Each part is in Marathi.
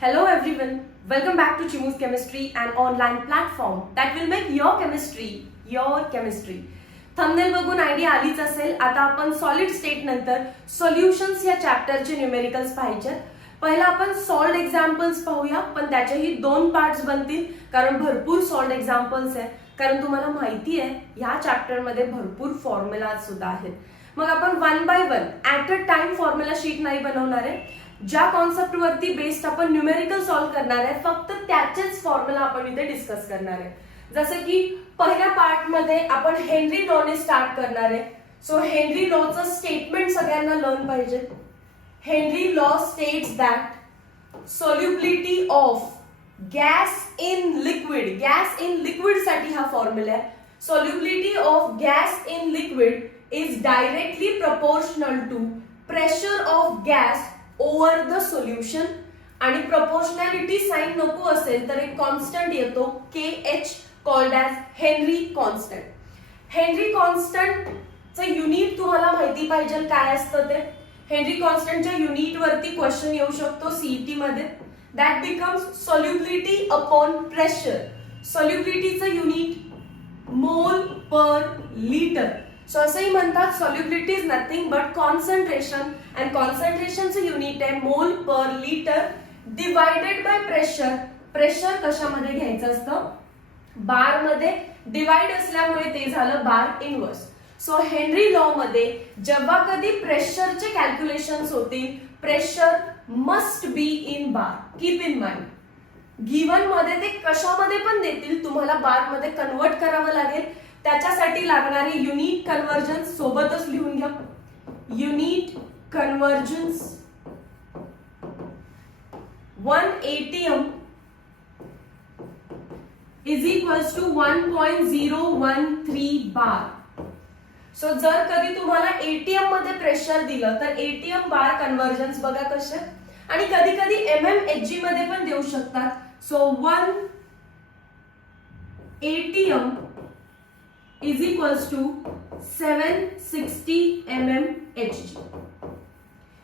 Hello everyone, welcome back to Chimu's Chemistry, an online platform that will make your chemistry your chemistry. Thumbnail बघून आयडिया आलीच असेल. आता आपण सॉलिड स्टेट नंतर सोल्युशन्स या चॅप्टरचे न्यूमेरिकल्स पाहिजेत. पहिला आपण सॉल्ड एक्झाम्पल्स पाहूया, पण त्याचेही दोन पार्ट्स बनतील कारण भरपूर सॉल्ड एक्झाम्पल्स आहेत. कारण तुम्हाला माहिती आहे या चॅप्टर मध्ये भरपूर फॉर्म्युला सुद्धा आहेत. मग आपण one by one at a time formula sheet नाही बनवणार आहे. ज्या कॉन्सेप्ट वरती बेस्ड आपण न्यूमेरिकल सॉल्व्ह करणार आहे फक्त त्याचेच फॉर्म्युला आपण इथे डिस्कस करणार आहे. जसं की पहिल्या पार्ट मध्ये आपण हेनरी लॉ ने स्टार्ट करणार आहे. सो हेनरी लॉचं स्टेटमेंट सगळ्यांना लर्न पाहिजे. Henry law states that solubility of gas in liquid, gas in liquid साठी हा फॉर्म्युला आहे. Solubility of gas in liquid is directly proportional to pressure of gas over the solution. आणि प्रपोर्शनॅलिटी साइन नको असेल तर एक कॉन्स्टंट येतो KH called as Henry constant. Henry कॉन्स्टंटचं युनिट तुम्हाला माहिती पाहिजे काय असतं ते. हेनरी कॉन्स्टंटच्या युनिट वरती क्वेश्चन येऊ शकतो सीईटी मध्ये. That becomes solubility upon pressure. सॉल्युबिलिटीचं unit mole per litre. So असंही म्हणतात solubility is nothing but concentration, and कॉन्सन्ट्रेशनचं युनिट आहे mole per litre divided by pressure. Pressure कशामध्ये घ्यायचं असतं, बार मध्ये. डिवाइड असल्यामुळे ते झालं bar inverse. So Henry law मध्ये जेव्हा कधी प्रेशरचे कॅल्क्युलेशन्स होतील pressure must be in bar. Keep in mind given मध्ये ते कशामध्ये पण देतील, तुम्हाला बार मध्ये कन्वर्ट करावं लागेल. त्याच्यासाठी लागणारे युनिट कन्वर्जन्स सोबतच लिहून घ्या. Unit convergence 1 ATM is equals to 1.013 bar. So जर कधी तुम्हाला एटीएम मध्ये प्रेशर दिलं तर एटीएम बार कन्वर्जन्स बघा कसे. आणि कधी कधी MMHg मध्ये पण देऊ शकतात. So 1 ATM is equals to 760 mmHg.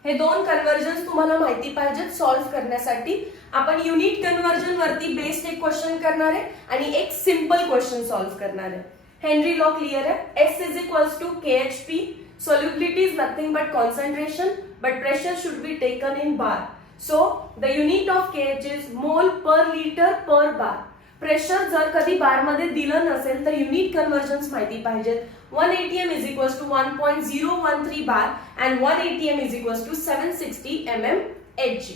हे दोन कन्वर्जन्स तुम्हाला माहिती पाहिजेत सॉल्व्ह करण्यासाठी. आपण युनिट कन्वर्जन वरती बेस्ड एक क्वेश्चन करणार आहे आणि एक सिंपल क्वेश्चन सॉल्व्ह करणार आहे. हेनरी लॉ क्लियर आहे. S is equals to KHP. Solubility is nothing but concentration, but pressure should be taken in bar. So the unit of KH is mole per liter per bar. Pressure जर कधी बार मध्ये दिलं नसेल तर युनिट कन्वर्जन्स माहिती पाहिजेत. 1 ATM is equals to 1.013 bar and 1 ATM is equals to 760 mmHg.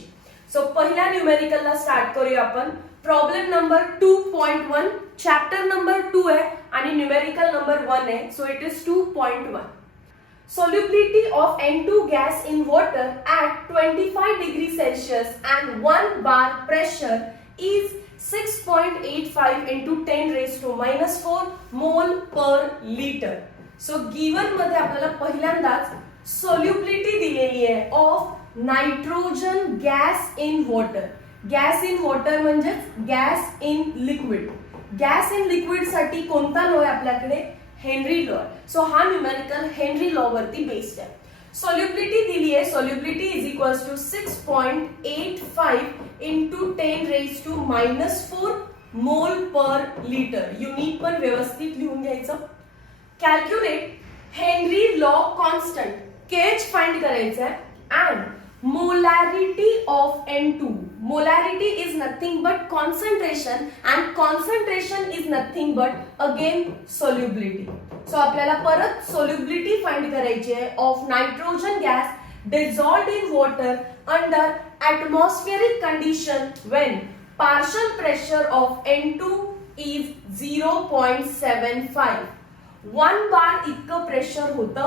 So पहिल्या न्यूमेरिकलला स्टार्ट करूया आपण. Problem number 2.1. चॅप्टर नंबर 2 आहे आणि न्यूमेरिकल नंबर 1 आहे. So it is 2.1. Solubility of N2 gas in water at 25 degrees Celsius and 1 bar pressure is 6.85 into 10 raised to minus 4 mole per liter. So given मध्ये आपल्याला पहिल्यांदाच solubility दिलेली आहे of nitrogen gas in water. Gas in water म्हणजे gas in liquid. Gas in liquid साठी कोणता लॉ आहे आपल्याकडे, हेनरी लॉ. सो हा न्यूमेरिकल हेनरी लॉ वरती बेस्ड आहे. सॉल्युबिलिटी दिली आहे. Solubility is equals to 6.85 into 10 raised to minus 4 मोल पर लिटर. युनिट पण व्यवस्थित लिहून घ्यायचं. Calculate Henry law constant KH find करायचं आहे and molarity of N2. Molarity is nothing but concentration and concentration is nothing but again solubility. So आपल्याला परत solubility find करायची आहे of nitrogen gas dissolved in water under atmospheric condition when partial pressure of N2 is 0.75. 1 bar इतकं प्रेशर होतं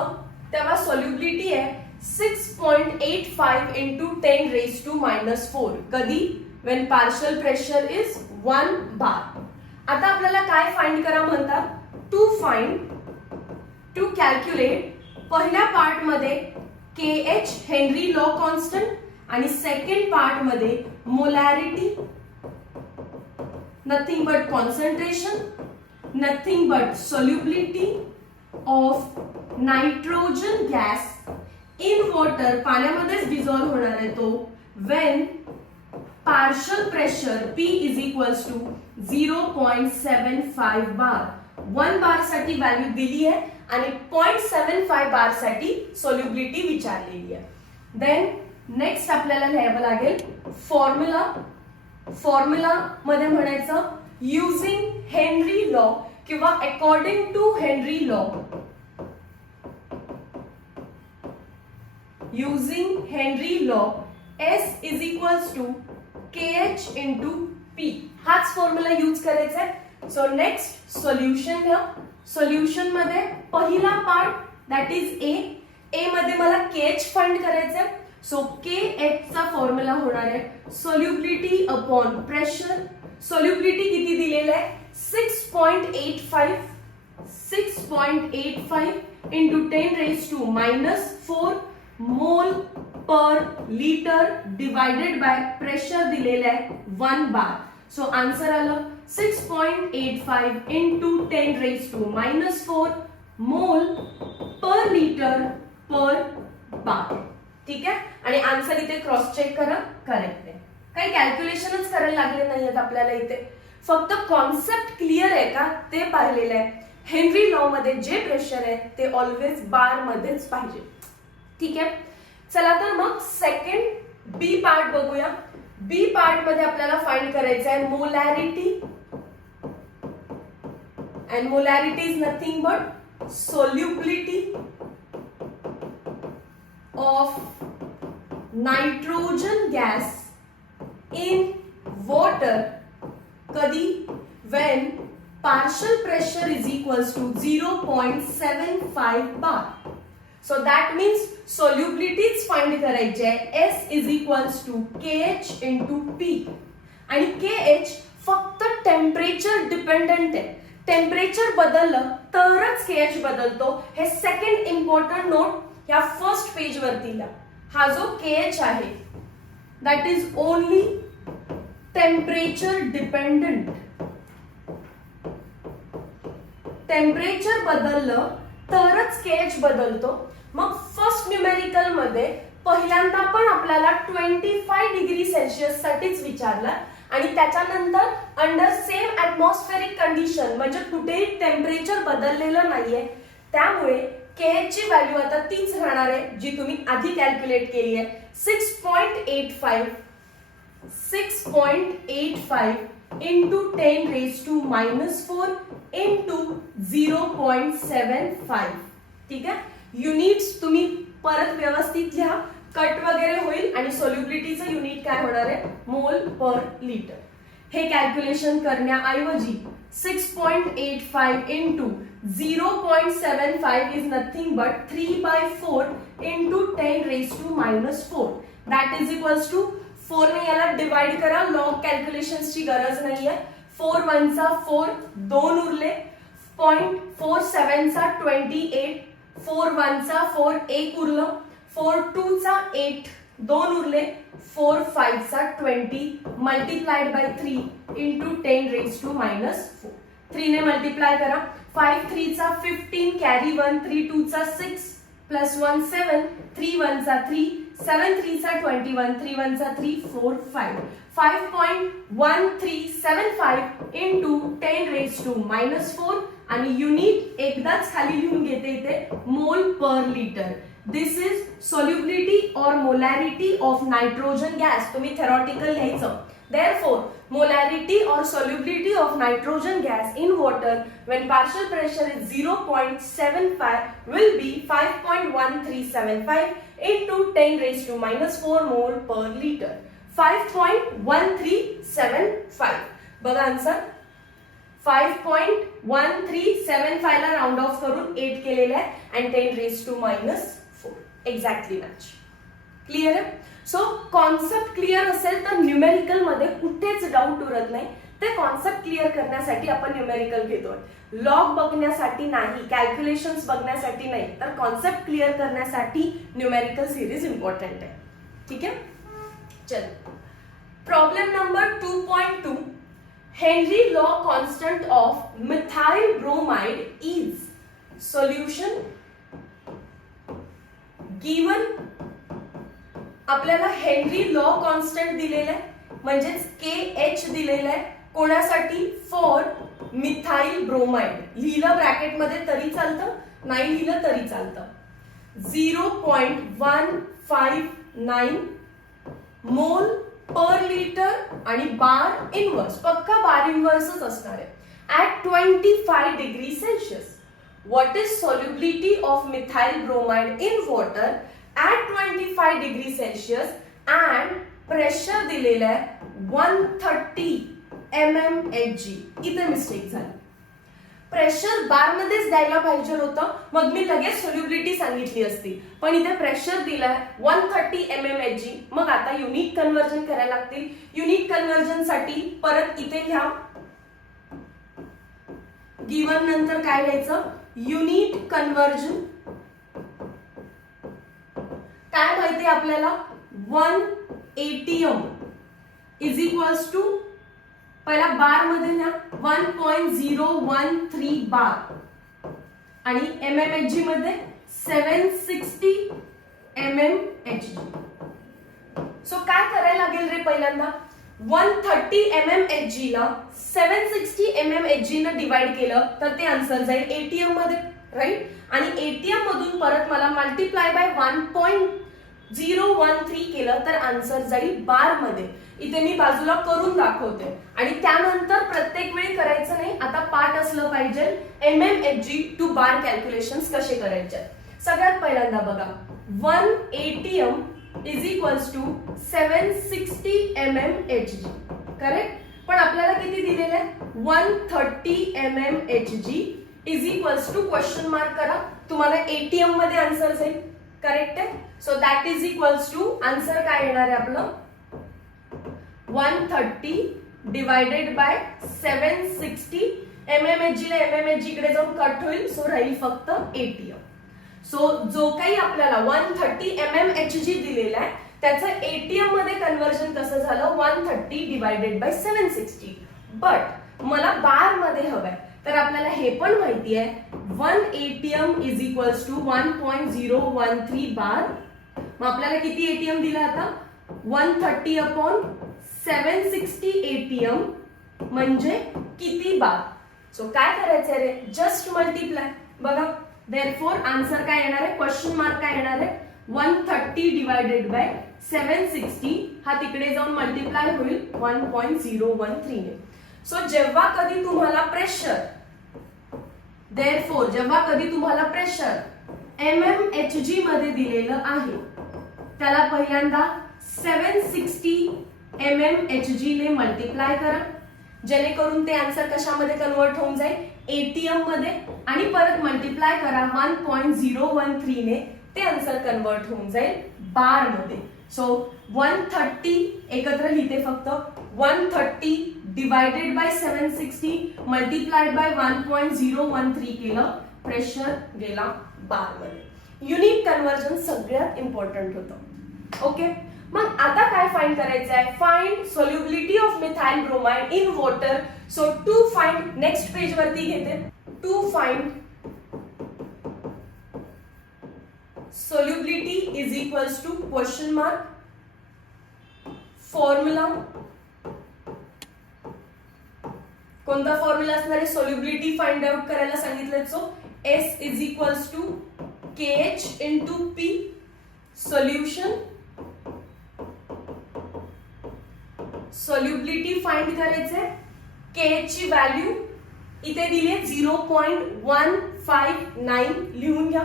तेव्हा solubility आहे 6.85 into 10 raised to minus 4. कधी when partial pressure is 1 bar. आता आपल्याला काय फाइंड करा म्हणतात, टू कॅल्क्युलेट. पहिल्या पार्ट मध्ये KH हेनरी लॉ कॉन्स्टंट आणि सेकंड पार्ट मध्ये molarity nothing but concentration nothing but solubility of nitrogen gas in water. पाण्यामध्येच डिझॉल्व्ह होणार आहे तो when partial pressure P is equals to 0.75 bar. 1 bar साठी व्हॅल्यू दिली आहे आणि 0.75 बार साठी सोल्युबिलिटी विचारलेली आहे. देन नेक्स्ट आपल्याला लिहावं लागेल फॉर्म्युला. फॉर्म्युला मध्ये म्हणायचं युजिंग हेनरी लॉ किंवा according to Henry law. Using Henry law S is equals to KH into P. हाच फॉर्म्युला यूज करायचा आहे. सो नेक्स्ट सोल्युशन घ्या. सोल्युशन मध्ये पहिला पार्ट दॅट इज ए मध्ये मला KH फाइंड करायचं आहे. सो KH चा फॉर्म्युला होणार आहे सोल्युबिलिटी अपॉन प्रेशर. सोल्युबिलिटी किती दिलेलं आहे 6.85 इंटू 10 raised to -4 मोल per litre divided by pressure दिलेलं आहे 1 बार. सो आन्सर आलं 6.85 इंटू 10 raised to -4 मोल पर लिटर पर बार. ठीक आहे. आणि आन्सर इथे क्रॉस चेक करा, करेक्ट आहे. काही कॅल्क्युलेशनच करायला लागले नाहीयेत आपल्याला इथे, फक्त कॉन्सेप्ट क्लिअर आहे का ते पाहिलेलं आहे. हेनरी लॉ मध्ये जे प्रेशर आहे ते ऑलवेज बार मध्येच पाहिजे. ठीक आहे. चला तर मग सेकंड बी पार्ट बघूया. बी पार्ट मध्ये आपल्याला फाइंड करायचं आहे molarity. And molarity is nothing but solubility of nitrogen gas in water कधी when partial pressure is equals to 0.75 bar. So that means solubility find करायची आहे S is equals to KH into P. आणि KH फक्त टेम्परेचर डिपेंडंट आहे. टेम्परेचर बदललं तरच KH बदलतो. हे सेकंड इम्पॉर्टंट नोट या फर्स्ट पेज वरती ला. हा जो KH आहे that is only temperature dependent. Temperature बदललं तरच KH बदलतो. मग फर्स्ट न्यूमेरिकल मध्ये पहिल्यांदा पण आपल्याला 25 डिग्री सेल्सिअस साठीच विचारलं आणि त्याच्यानंतर अंडर सेम ऍटमॉस्फेरिक कंडिशन म्हणजे कुठेही टेम्परेचर बदललेलं नाहीये. त्यामुळे KH ची व्हॅल्यू आता तीच राहणार आहे जी तुम्ही आधी कॅल्क्युलेट केली आहे 6.85 इंटू 10 raised to -4 इंटू 0.75. ठीक आहे. युनिट्स तुम्ही परत व्यवस्थित लिहा, कट वगैरे होईल. आणि सोल्युबिलिटीचं युनिट काय होणार आहे मोल पर लिटर. हे कॅल्क्युलेशन करण्याऐवजी 6.85 into 0.75 is nothing but 3/4 into 10 raised to -4. That is equals to 4 ने याला डिवाइड करा. लॉग कॅल्क्युलेशन्स ची गरज नाहीये. 4 1 चा 4 2 उरले. 0.47 चा 28 4 1 चा 4 1 उरलं. 4 2 चा 8 2 उरले. 4 5 चा 20 multiplied by 3 into 10 raised to -4. 3 ने मल्टिप्लाय करा. 5 3 चा 15 कॅरी 1 3 2 चा 6 प्लस 1 7 3 1 चा 3 7 3 चा 21 3 1 चा 3 4 5 5.1375 इंटू 10 raised to -4. आणि युनिट एकदाच खाली लिहून घेते इथे मोल per litre. This is solubility और मोलॅरिटी ऑफ नायट्रोजन गॅस. तुम्ही थेरॉटिकल लिहायचं. Therefore, molarity or solubility of nitrogen gas in water when partial pressure is 0.75 will be 5.1375 into 10 raised to -4 mole per liter. 5.1375. बघा आन्सर 5.1375 ला राउंड ऑफ करून 8 केलेला आहे and 10 raised to -4. Exactly match. Clear आहे. सो कॉन्सेप्ट क्लिअर असेल तर न्यूमेरिकल मध्ये कुठेच डाऊट उरत नाही. ते कॉन्सेप्ट क्लिअर करण्यासाठी आपण न्यूमेरिकल घेतोय. लॉग बघण्यासाठी नाही, कॅल्क्युलेशन्स बघण्यासाठी नाही, तर कॉन्सेप्ट क्लिअर करण्यासाठी न्यूमेरिकल सिरीज इम्पॉर्टंट आहे. ठीक आहे. चलो problem number 2.2. Henry law constant of methyl bromide is. Solution given आपल्याला हेनरी लॉ कॉन्स्टंट दिलेला आहे. म्हणजेच KH दिलेलं आहे कोणासाठी फॉर मिथाइल ब्रोमाइड. लिहिलं ब्रॅकेटमध्ये तरी चालतं, नाही लिहिलं तरी चालतं. 0.159 मोल पर लिटर आणि बार इनवर्स, पक्का बार इनवर्सच असणार आहे. At 25 degree Celsius what is solubility of methyl bromide in water at 25 degree Celsius and pressure दिलेलं आहे 130 mmHg. इथे मिस्टेक झाली. प्रेशर बार मध्येच द्यायला पाहिजे होतं, मग मी लगेच सोल्युबिलिटी सांगितली असती, पण इथे प्रेशर दिलाय 130 mmHg. मग आता युनिट कन्व्हर्जन करायला लागतील. युनिट कन्व्हर्जन साठी परत इथे घ्या, गिवन नंतर काय घ्यायचं, युनिट कन्व्हर्जन. काय माहिती आपल्याला, 1 ATM इज इक्वल्स टू, पहिला बार मध्ये ना 1.013 बार आणि mmHg मध्ये 760 mmHg. सो काय करायला लागेल रे, पहिल्यांदा 130 mmHg ला 760 mmHg ने डिवाइड केलं तर ते आन्सर जाईल ATM मध्ये, राईट. आणि ATM मधून परत मला मल्टिप्लाय बाय 1.013 केलं तर आन्सर जाईल बार मध्ये. इथे मी बाजूला करून दाखवते आणि त्यानंतर प्रत्येक वेळी करायचं नाही, आता पाठ असलं पाहिजे mmHg टू बार कॅल्क्युलेशन्स कसे करायचे. सगळ्यात पहिल्यांदा बघा, 1 ATM is equals to 760 mmHg, correct. पण आपल्याला किती दिलेलं आहे, 130 mmHg is equals to question mark करा, तुम्हाला ATM मध्ये आन्सर जाईल, करेक्ट आहे. So that is equals to, answer काय येणार आहे आपलं, 130 डिवायडेड बाय 760. mmHg ला mmHg इकडे जाऊन कट होईल, सो राहील फक्त ATM. सो जो काही आपल्याला 130 mmHg दिलेला आहे त्याचं ATM मध्ये कन्व्हर्जन कसं झालं, 130 डिवायडेड बाय 760. बट मला बार मध्ये हवंय, तर आपल्याला हे पण माहिती आहे 1 ATM इज इक्वल्स टू 1.013 बार. मग आपल्याला किती ATM दिला आता, 130 अपॉन 760 ATM म्हणजे किती बार. सो काय करायचं रे, जस्ट मल्टिप्लाय. बघा, देअरफॉर आन्सर काय येणार आहे, क्वेश्चन मार्क काय येणार आहे, 130 डिवायडेड बाय 760. हा तिकडे जाऊन मल्टिप्लाय होईल 1.013 ने. सो जेव्हा कधी तुम्हाला प्रेशर, देअरफॉर जेव्हा कधी तुम्हाला प्रेशर mmHg मध्ये दिलेलं आहे त्याला पहिल्यांदा 760 mmHg ने मल्टिप्लाय करा, जेणेकरून ते आन्सर कशामध्ये कन्वर्ट होऊन जाईल, ATM मध्ये, आणि परत मल्टिप्लाय करा 1.013 ने, ते आन्सर कन्वर्ट होऊन जाईल बार मध्ये. सो 130 एकत्र लिहिते फक्त, 130 डिवायडेड बाय 760 मल्टिप्लाइड बाय 1.013 केलं, प्रेशर गेला बार मध्ये. युनिट कन्वर्जन सगळ्यात इम्पॉर्टंट होतं. ओके, मग आता काय फाइंड करायचं आहे, find solubility of methyl bromide in water. So to find, next page वरती घेते, to find solubility is equals to question mark, formula. कोणता फॉर्म्युला असणार आहे, सोल्युबिलिटी फाइंड आउट करायला सांगितलं. So S is equals to KH into P. Solution, solubility find करायचंय. KH ची व्हॅल्यू इथे दिली आहे 0.159, लिहून घ्या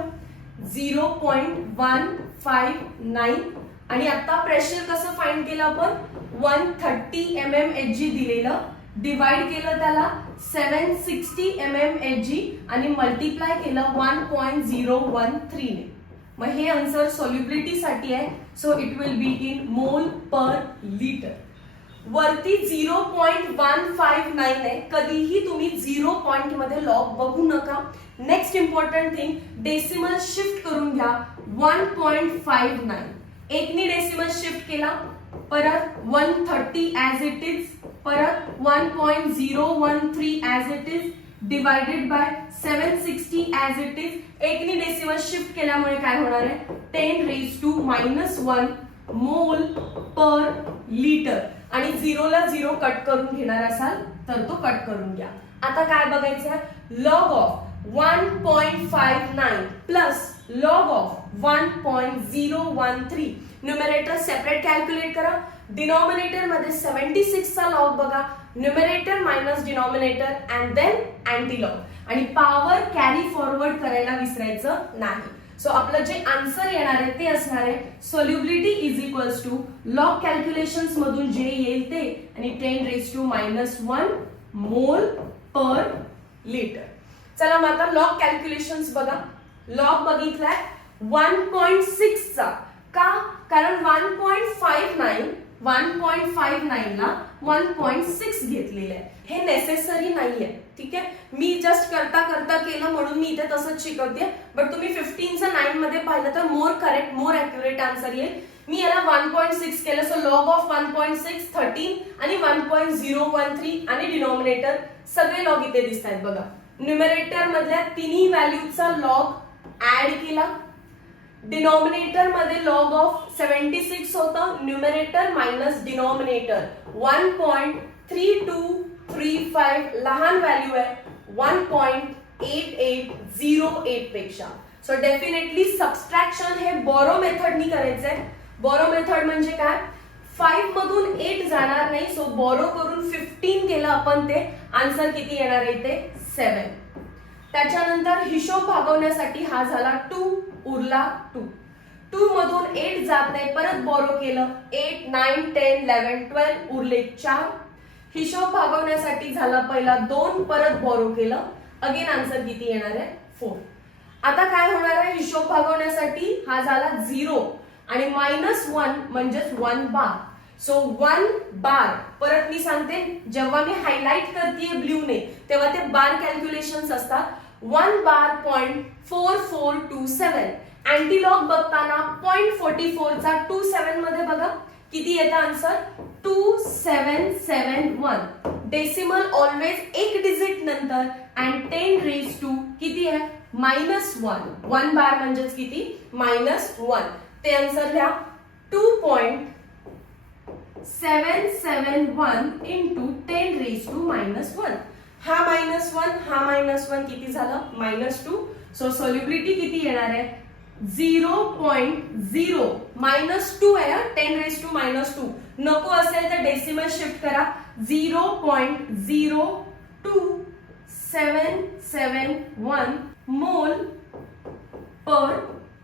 0.159. आणि आता प्रेशर कसं फाइंड केलं आपण, 130 mmHg दिलेलं, डिवाइड केलं त्याला 760 mmHg आणि मल्टिप्लाय केलं 1.013 ने. मग हे आन्सर सोल्युबिलिटी साठी आहे. So it will be in मोल पर लिटर. वरती 0.159 आहे, कधीही तुम्ही 0 पॉइंट मध्ये लॉग बघू नका. Next important thing, decimal shift करून घ्या 1.59. एकनी डेसिमल शिफ्ट केला, परत 130 ऍज इट इज, परत 1.013 as it is, divided by 760 as it is. एकनी डेसिमल शिफ्ट केल्यामुळे काय होणार आहे, 10⁻⁻1 मोल पर लिटर. आणि 0 ला 0 कट करून घेणार असाल तर तो कट करून घ्या. आता काय बघायचं, log of 1.59 plus log of 1.013. Numerator separate calculate करा. डिनॉमिनेटर मध्ये 76 चा लॉग बघा, numerator minus denominator and then anti log, आणि पॉवर कॅरी फॉरवर्ड करायला विसरायचं नाही. सो आपलं जे आन्सर येणार आहे ते असणार आहे solubility is equals to log calculations मधून जे येईल ते आणि 10⁻⁻1 मोल पर लिटर. चला मग आता लॉग कॅल्क्युलेशन्स बघा. लॉग बघितलाय 1.6 चा, का? कारण 1.59 ला 1.6 घेतलेलं आहे. हे नेसेसरी नाहीये, ठीक आहे. मी जस्ट करता करता केलं म्हणून मी इथे तसंच शिकवते, बट तुम्ही 15 चा 9 मध्ये पाहिलं तर मोर करेक्ट, मोर ऍक्युरेट आन्सर येईल. मी याला 1.6 केलं, सो लॉग ऑफ 1.6 13 आणि 1.013 आणि डिनॉमिनेटर सगळे लॉग इथे दिसत आहेत बघा. न्यूमरेटर मधल्या तिन्ही व्हॅल्यूचा लॉग ऍड केला. डिनॉमिनेटर मध्ये लॉग ऑफ 76 होतं, न्यूमरेटर मायनस डिनॉमिनेटर 1.3235 लहान व्हॅल्यू आहे 1.8808 पेक्षा. सो डेफिनेटली सबस्ट्रॅक्शन हे बोरो मेथडनी करायचंय. बोरो मेथड म्हणजे काय, 5 मधून 8 जाणार नाही, सो बोरो करून 15 केलं आपण, ते आन्सर किती येणार आहे ते 7. त्याच्यानंतर हिशोब भागवण्यासाठी हा झाला 2, उरला 2. 2 मधून 8 जात नाही, परत बोरो केलं 8 9 10 11 12 उरले 4. हिशोब भागवण्यासाठी झाला पहिला 2, परत बोरो केलं, अगेन आन्सर किती येणार आहे 4. आता काय होणार आहे, हिशोब भागवण्यासाठी हा झाला 0 आणि -1 म्हणजेच 1 बार. सो 1 बार, परत मी सांगते, जेव्हा मी हायलाइट करते ब्ल्यूने तेव्हा ते बार कॅल्क्युलेशन्स असतात. 1 बार 0.4427. अँटीलॉग बघताना 0.44 चा 27 मध्ये बघा किती येतं आन्सर 2771. डेसिमल ऑलवेज एक डिजिट नंतर अँड 10⁻² किती आहे -1. 1 बार म्हणजेच किती -1. ते आन्सर लिहा 2.771 into 10⁻⁻1. हा -1, हा -1 किती झालं -2. सो सोल्युबिलिटी किती येणार आहे 0.0 -2 आहे. 10⁻²- नको असेल तर डेसिमल शिफ्ट करा. 0.02771 मोल पर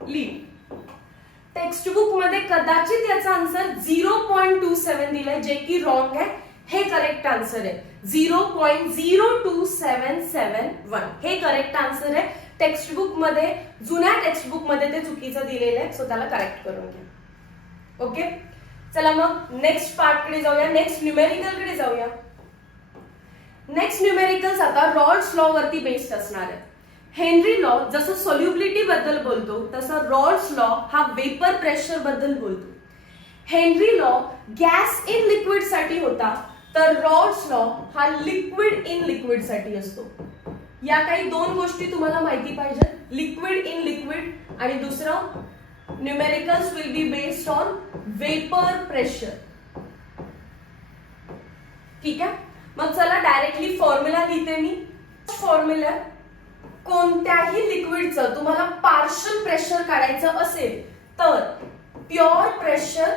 लिटर. टेक्स्टबुक मध्ये कदाचित याचा आन्सर 0.27 दिलाय, जे की रॉंग आहे. हे करेक्ट आन्सर आहे 0.02771. हे करेक्ट आन्सर आहे. टेक्स्टबुक मध्ये, जुन्या टेक्स्टबुक मध्ये ते चुकीचं दिलेलं आहे, सो त्याला करेक्ट करून घ्या. ओके, चला मग नेक्स्ट पार्ट कडे जाऊया, नेक्स्ट न्यूमेरिकल कडे जाऊया. नेक्स्ट न्यूमेरिकल्स आता रॉल्स लॉ वरती बेस्ड असणार आहे. हेनरी लॉ जसं सोल्युबिलिटी बद्दल बोलतो तसं रॉल्स लॉ हा वेपर प्रेशर बद्दल बोलतो. Henry law gas in liquid साठी होता, तर रॉल्स लॉ हा लिक्विड इन लिक्विड साठी असतो. या काही दोन गोष्टी तुम्हाला माहिती पाहिजे, लिक्विड इन लिक्विड आणि दुसरं numericals will be based on vapour pressure. ठीक आहे, मग चला डायरेक्टली फॉर्म्युला लिहिते मी. फॉर्म्युला, कोणत्याही लिक्विडचं तुम्हाला पार्शल प्रेशर काढायचं असेल तर pure pressure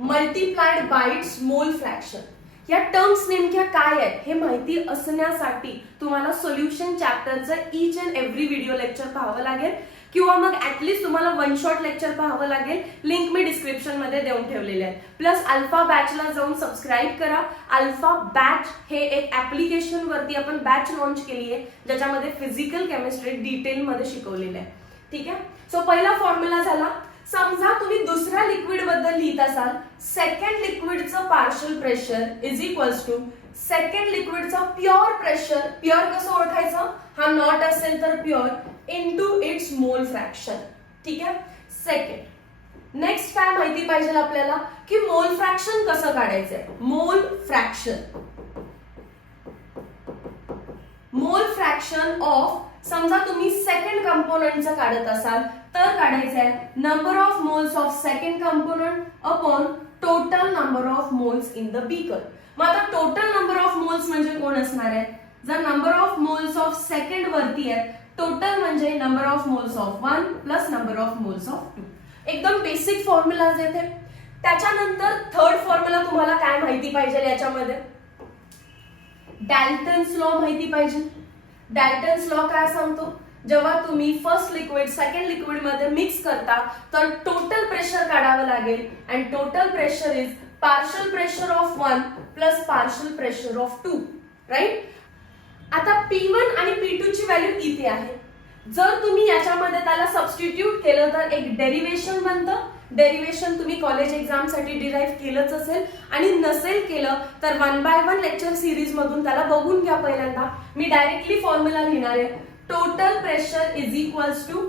multiplied by its mole fraction. या टर्म्स नेमक्या काय आहेत हे माहिती असण्यासाठी तुम्हाला सोल्युशन चॅप्टरचं each and every video lecture पाहावं लागेल, किंवा मग ऍटलीस्ट तुम्हाला 1 शॉट लेक्चर पाहावं लागेल. लिंक मी डिस्क्रिप्शन मध्ये देऊन ठेवलेले आहे. प्लस अल्फा बॅचला जाऊन सबस्क्राईब करा. अल्फा बॅच हे एक ऍप्लिकेशन वरती आपण बॅच लॉन्च केली आहे, ज्याच्यामध्ये फिजिकल केमिस्ट्री डिटेल मध्ये शिकवलेलं आहे. ठीक आहे, सो पहिला फॉर्म्युला झाला. समजा तुम्ही दुसऱ्या लिक्विड बद्दल लिहित असाल, सेकंड लिक्विडचं partial pressure is equals to second लिक्विडचं प्युअर प्रेशर. प्युअर कसं ओळखायचं, हा नॉट असेल तर pure into its mole fraction. ठीक आहे, सेकंड. नेक्स्ट काय माहिती पाहिजे आपल्याला की मोल फ्रॅक्शन कसं काढायचंय. मोल फ्रॅक्शन ऑफ, समजा तुम्ही सेकंड कंपोनंटचं काढत असाल तर काढायचंय number of moles of second component upon total number of moles in the beaker. मग आता टोटल नंबर ऑफ मोल्स म्हणजे कोण असणार आहे? जर number of moles of second वरती आहे, टोटल म्हणजे number of moles of 1 plus number of moles of 2. एकदम बेसिक फॉर्म्युलाज येते. त्याच्यानंतर थर्ड फॉर्म्युला तुम्हाला काय माहिती पाहिजे याच्यामध्ये? डॅल्टन्स लॉ माहिती पाहिजे. डॅल्टन्स लॉ काय सांगतो? जेव्हा तुम्ही फर्स्ट लिक्विड सेकंड लिक्विड मध्ये मिक्स करता तर टोटल प्रेशर काढावं लागेल and total pressure is partial pressure of 1 plus partial pressure of 2, right? आता P1 आणि P2 ची व्हॅल्यू इथे आहे. जर तुम्ही याच्यामध्ये त्याला सबस्टिट्यूट केलं तर एक डेरिव्हेशन बनतं. डेरिव्हेशन तुम्ही कॉलेज एक्झाम साठी डिराइव्ह केलंच असेल आणि नसेल केलं तर 1 by 1 लेक्चर सिरीज मधून त्याला बघून घ्या. पहिल्यांदा मी डायरेक्टली फॉर्म्युला लिहिणार आहे. Total pressure is equals to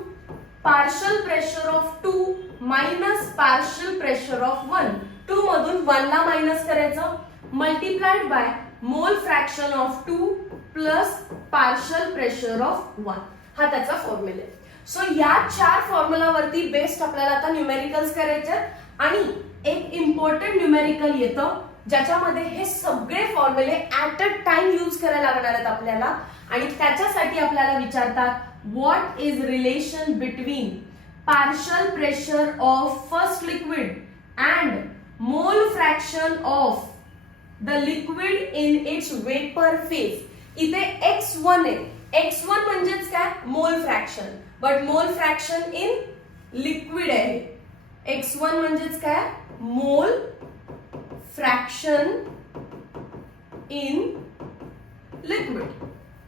partial pressure of 2 minus partial pressure of 1. 2 मधून 1 ला मायनस करायचं multiplied by mole fraction of 2 plus partial pressure of 1. हा त्याचा फॉर्म्युला आहे. सो या 4 फॉर्म्युलावरती बेस्ड आपल्याला आता न्यूमेरिकल्स करायचे आणि एक इम्पॉर्टंट न्यूमेरिकल येतं ज्याच्यामध्ये हे सगळे फॉर्म्युले ऍट अ टाइम यूज करायला लागणार आहेत आपल्याला. आणि त्याच्यासाठी आपल्याला विचारतात what is relation between partial pressure of first liquid and मोल fraction of the liquid in its vapour phase. इथे x1 आहे. x1 म्हणजेच काय? Mole fraction. बट मोल फ्रॅक्शन इन लिक्विड आहे. x1 म्हणजेच काय? Mole fraction in liquid.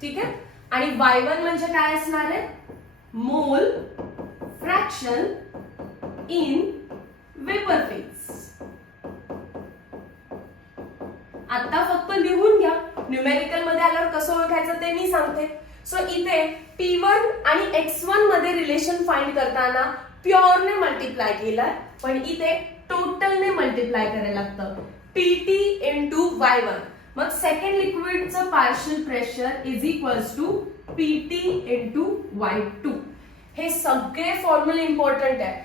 ठीक आहे. आणि y1 म्हणजे काय असणार आहे? Mole fraction in vapour phase. आता फक्त लिहून घ्या. न्यूमेरिकल मध्ये आल्यावर कसं ओळखायचं ते मी सांगते. सो इथे P1 आणि x1 मध्ये रिलेशन फाइंड करताना प्युअरने मल्टिप्लाय केलाय, पण इथे टोटलने मल्टिप्लाय करायला लागतं. PT into y1. मग सेकंड लिक्विडचं partial pressure is equals to PT into y2. हे सगळे फॉर्म्युले इम्पॉर्टंट आहे.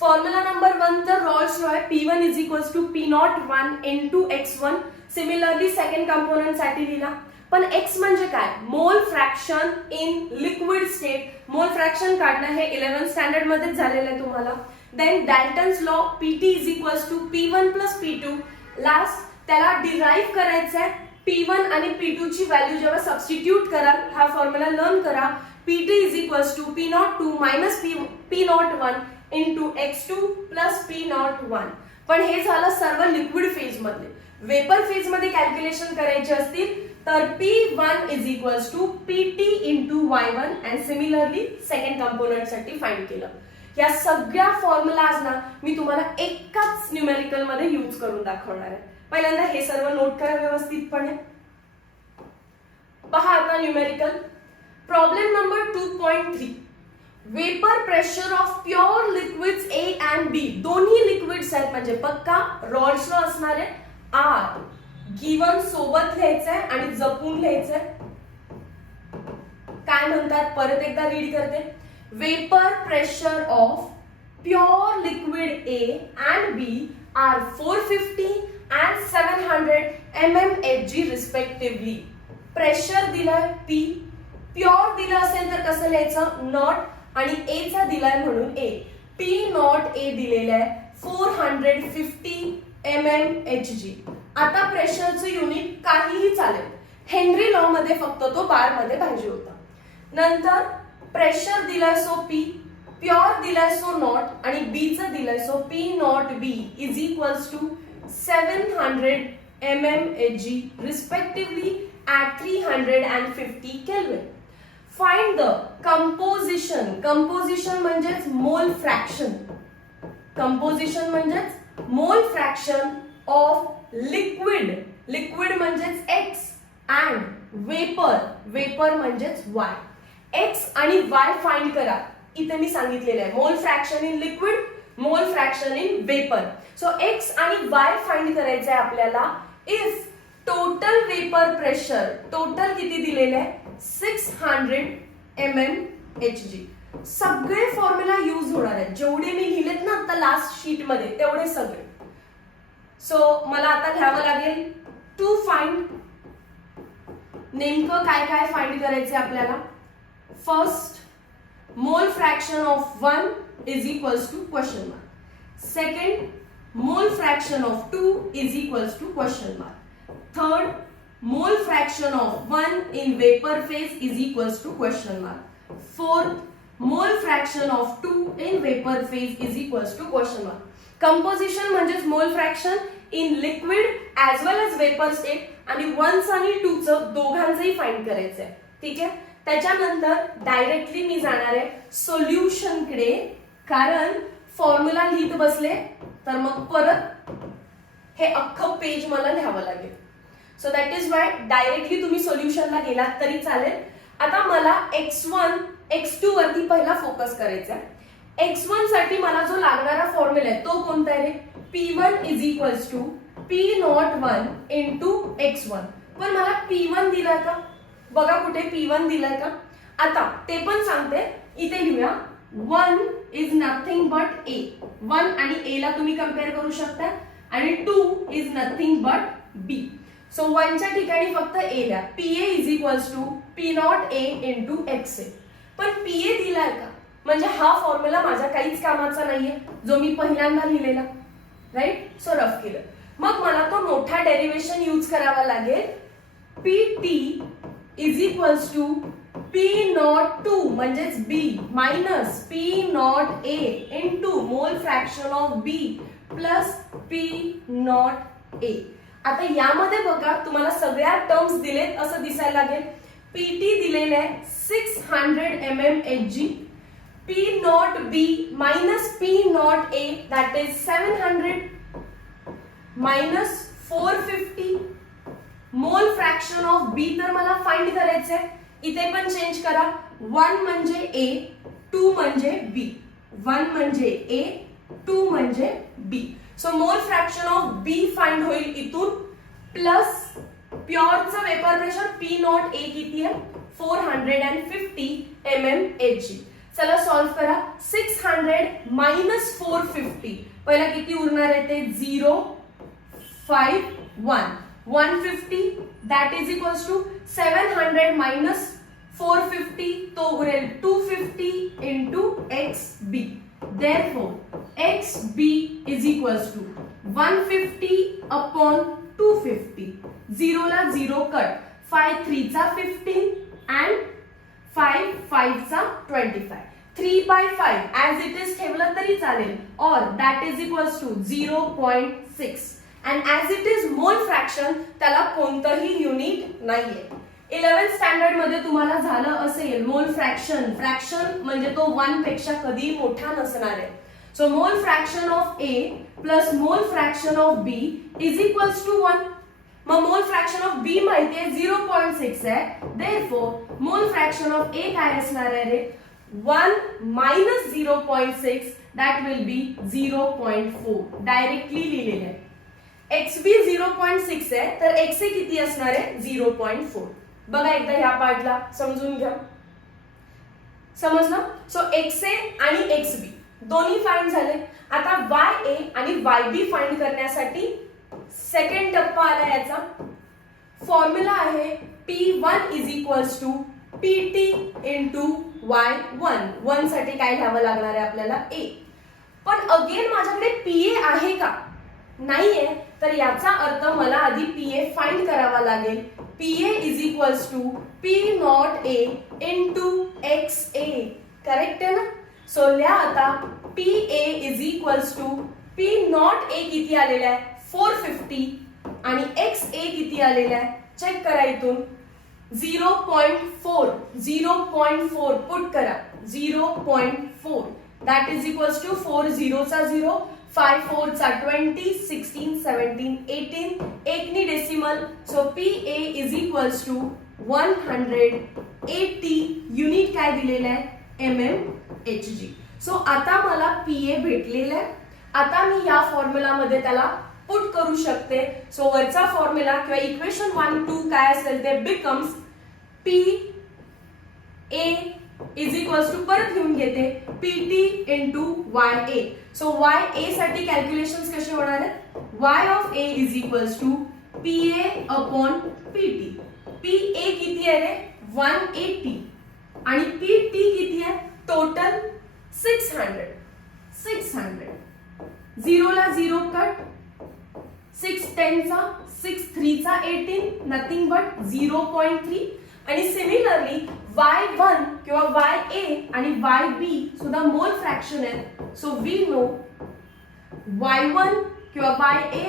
फॉर्म्युला नंबर 1 तर रॉल्स लॉ आहे. P1 is equals to P01 into x1. Similarly second component साठी लिहिला. पण x म्हणजे काय? Mole fraction in liquid state. Mole fraction काढणं हे 11th स्टँडर्ड मध्येच झालेलं आहे तुम्हाला. Then Dalton's law PT is equals to P1 plus P2. Last त्याला डिराइव्ह करायचं आहे. P1 आणि P2 ची व्हॅल्यू जेव्हा सबस्टिट्यूट कराल हा फॉर्म्युला लर्न करा. PT is equals to P02 minus P01 into x2 plus P01. पण हे झालं सर्व लिक्विड फेज मध्ये. वेपर फेज मध्ये कॅल्क्युलेशन करायचे असतील तर P1 is equals to PT into y1 and similarly second component साठी फाइंड केलं. या सगळ्या फॉर्म्युलाज ना मी तुम्हाला एकाच न्यूमेरिकल मध्ये यूज करून दाखवणार आहे. पहिल्यांदा हे सर्व नोट करा व्यवस्थितपणे. पहा आता numerical. Problem number 2.3. Vapour pressure of pure liquids A and B. दोन्ही लिक्विड्स आहेत म्हणजे पक्का रॉल्स लॉ असणार आहे. R गिवन सोबत लिहायचंय आणि जपून लिहायचंय. काय म्हणतात परत एकदा रीड करते. Vapour pressure of pure liquid A and B are 450 and 700 mmHg respectively. Pressure दिलाय P. प्युअर दिलं असेल तर कसं लिहायचं? नॉट आणि A चा दिलाय म्हणून A. P नॉट A दिलेलं आहे 450 mmHg. आता प्रेशरचं युनिट काहीही चालेल. हेनरी लॉ मध्ये फक्त तो बार मध्ये पाहिजे होता. नंतर प्रेशर दिलाय सो P, प्युअर दिलाय सो नॉट आणि B चं दिलाय so P not B is equals to 700 mmHg respectively at 350 Kelvin. Find the composition. Composition म्हणजेच मोल फ्रॅक्शन. कंपोजिशन म्हणजेच mole fraction of liquid. Liquid म्हणजेच X अँड वेपर. वेपर म्हणजेच Y. X आणि Y फाइंड करा. इथे मी सांगितलेलं आहे mole fraction in liquid, mole fraction in vapour. So X आणि Y फाइंड करायचं आहे आपल्याला. If total vapour pressure, total किती दिलेलं आहे? 600 mmHg. सगळे फॉर्म्युला यूज होणार आहेत. जेवढे मी लिहिलेत ना आता लास्ट शीट मध्ये तेवढे सगळे. सो मला आता लिहावं लागेल टू फाइंड. नेमकं काय काय फाइंड करायचं आपल्याला. First, mole fraction of 1 is equals to question mark. Second, mole fraction of 2 is equals to question mark. Third, mole fraction of 1 in vapour phase is equals to question mark. Fourth, mole fraction of 2 in vapour phase is equals to question mark. Composition म्हणजेच mole fraction in liquid as well as vapour state आणि 1 आणि 2 चं दोघांचंही फाइंड करायचं आहे. ठीक आहे. त्याच्यानंतर डायरेक्टली मी जाणार आहे सोल्युशन कडे, कारण फॉर्म्युला लिहित बसले तर मग परत हे अख्खं पेज मला लिहावं लागेल. So that is why directly तुम्ही सोल्युशनला गेलात तरी चालेल. आता मला x1 x2 वरती पहिला फोकस करायचा आहे. x1 साठी मला जो लागणारा फॉर्म्युला आहे तो कोणता आहे रे. P1 is equals to P01 into x1. पण मला P1 दिलाय का, बघा कुठे P1 दिलाय का. आता ते पण सांगते, इथे लिहूया 1 इज नथिंग बट a. 1 आणि a ला तुम्ही कम्पेअर करू शकता आणि 2 is nothing but b. So 1 च्या ठिकाणी फक्त a द्या. PA is equals to P0a into xa. पण PA दिलाय का, म्हणजे हा फॉर्म्युला माझ्या काहीच कामाचा नाहीये जो मी पहिल्यांदा लिहिलेला. राईट. सो रफ केलं. मग मला तो मोठा डेरिवेशन यूज करावा लागेल. PT is equals to P02 म्हणजेच B मायनस P0A इंटू मोल fraction of B plus P0A. आता यामध्ये बघा तुम्हाला सगळ्या टर्म्स दिलेत असं दिसायला लागेल. PT दिलेले आहे 600 mmHg. P0B minus P0A that is 700 minus 450. मोल फ्रॅक्शन ऑफ B तर मला फाइंड करायचंय. इथे पण चेंज करा. 1 म्हणजे A, 2 म्हणजे B. 1 म्हणजे A, 2 म्हणजे B. So mole fraction of B find होईल इथून, प्लस प्युअरचं वेपर प्रेशर P0A किती आहे 450 mmHg. चला सॉल्व करा. 600 मायनस 450 पहिला किती उरणार आहे ते 0 5 1 150 that is equals to 700 minus 450 तो उरेल 250 into xb. Therefore xb is equals to 150 upon 250. 0 ला 0 कट. 5 3 चा 15 and 5 5 चा 25. 3/5 as it is ठेवलं तरी चालेल, or that is equals to 0.6. and as it is mole fraction त्याला कोणतंही युनिट नाहीये. 11th स्टँडर्ड मध्ये तुम्हाला झालं असेल मोल फ्रॅक्शन. फ्रॅक्शन म्हणजे तो 1 पेक्षा कधी मोठा नसणार आहे. So mole fraction of A plus mole fraction of B is equals to 1. मग मोल फ्रॅक्शन ऑफ B माहिती आहे 0.6 आहे. देयरफॉर मोल फ्रॅक्शन ऑफ A काय असणार आहे रे. 1 minus 0.6 that will be 0.4. Directly लिहिलेलं आहे. XB 0.6 आहे तर XA किती असणार आहे 0.4. बघा एकदा ह्या पार्टला समजून घ्या. समजलं. सो XA आणि XB दोन्ही फाइंड झाले. आता YA आणि YB फाइंड करण्यासाठी सेकंड टप्पा आला याचा. फॉर्म्युला आहे P1 is equals to PT into Y1. 1 साठी काय घ्यावं लागणार आहे आपल्याला A. पण अगेन माझ्याकडे PA आहे का नाहीये, तर याचा अर्थ मला आधी PA फाइंड करावा लागेल. PA is equals to P0A into XA. Correct आहे ना. सो लिहा आता PA is equals to P0A किती आलेला आहे 450 आणि XA किती आलेला आहे चेक करा इथून 0.4. 0.4 पुट करा. 0.4 that is equals to 4 0 चा 0 5 4 चा 20 16 17 18 एक नी decimal. So PA is equals to 180 unit काय दिलेलं आहे mmHg. सो आता मला PA भेटलेला आहे. आता मी या फॉर्म्युला मध्ये त्याला पुट करू शकते. सो वरचा फॉर्म्युला किंवा इक्वेशन 1 2 काय असेल ते becomes PA is equals to परत घेऊन घेते PT into Y A. So Y A साठी कॅल्क्युलेशन कसे होणार आहेत? Y of A is equals to P A upon PT. P A किती आहे रे? 180 आणि पी टी किती आहे? टोटल 600. 0 ला 0 कट, 6 10 चा 6 3 चा 18, नथिंग बट 0.3. आणि सिमिलरली y1 किंवा ya आणि yb सुद्धा मोल फ्रॅक्शन आहेत. सो वी नो y1 किंवा ya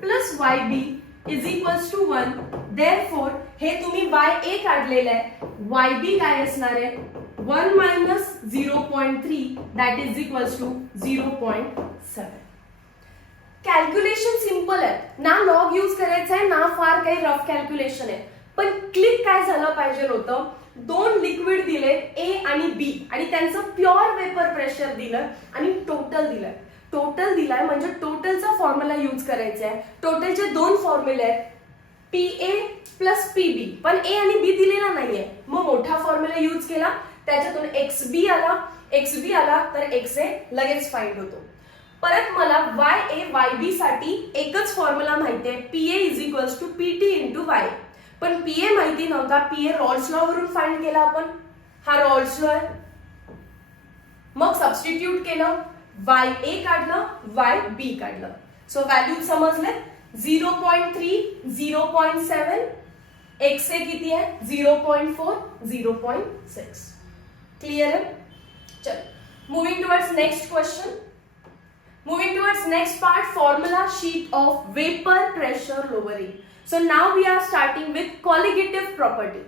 plus yb is equals to 1. Therefore हे तुम्ही ya काढलेलं आहे, yb काय असणार आहे? 1 minus 0.3 that is equals to 0.7. Calculation simple आहे ना, लॉग यूज करायचा आहे ना, फार काही रफ कॅल्क्युलेशन आहे. पण क्लिक काय झालं पाहिजे होतं? दोन लिक्विड दिले ए आणि बी आणि त्यांचं प्युअर वेपर प्रेशर दिलं आणि टोटल दिलंय. टोटल दिलाय म्हणजे टोटलचा फॉर्म्युला यूज करायचा आहे. टोटलचे दोन फॉर्म्युले आहेत, पी ए प्लस पी बी, पण ए आणि बी दिलेला नाहीये. मग मोठा फॉर्म्युला यूज केला, त्याच्यातून एक्स बी आला तर एक्स ए लगेच फाइंड होतो. परत मला वाय ए वाय बी साठी एकच फॉर्म्युला माहिती आहे, P A is equals to P T into Y. पण पी ए माहिती नव्हता, पी ए रॉल्स लॉ वरून फाइंड केला आपण. हा रॉल्स लॉ आहे. मग सबस्टिट्यूट केलं, वाय ए काढलं, वाय बी काढलं. सो व्हॅल्यू समजले? 0.3 0.7, एक्स ए किती आहे? 0.4 0.6. क्लियर है? चलो moving towards next question. Moving towards next part, formula sheet of vapor pressure lowering. So now we are starting with colligative property.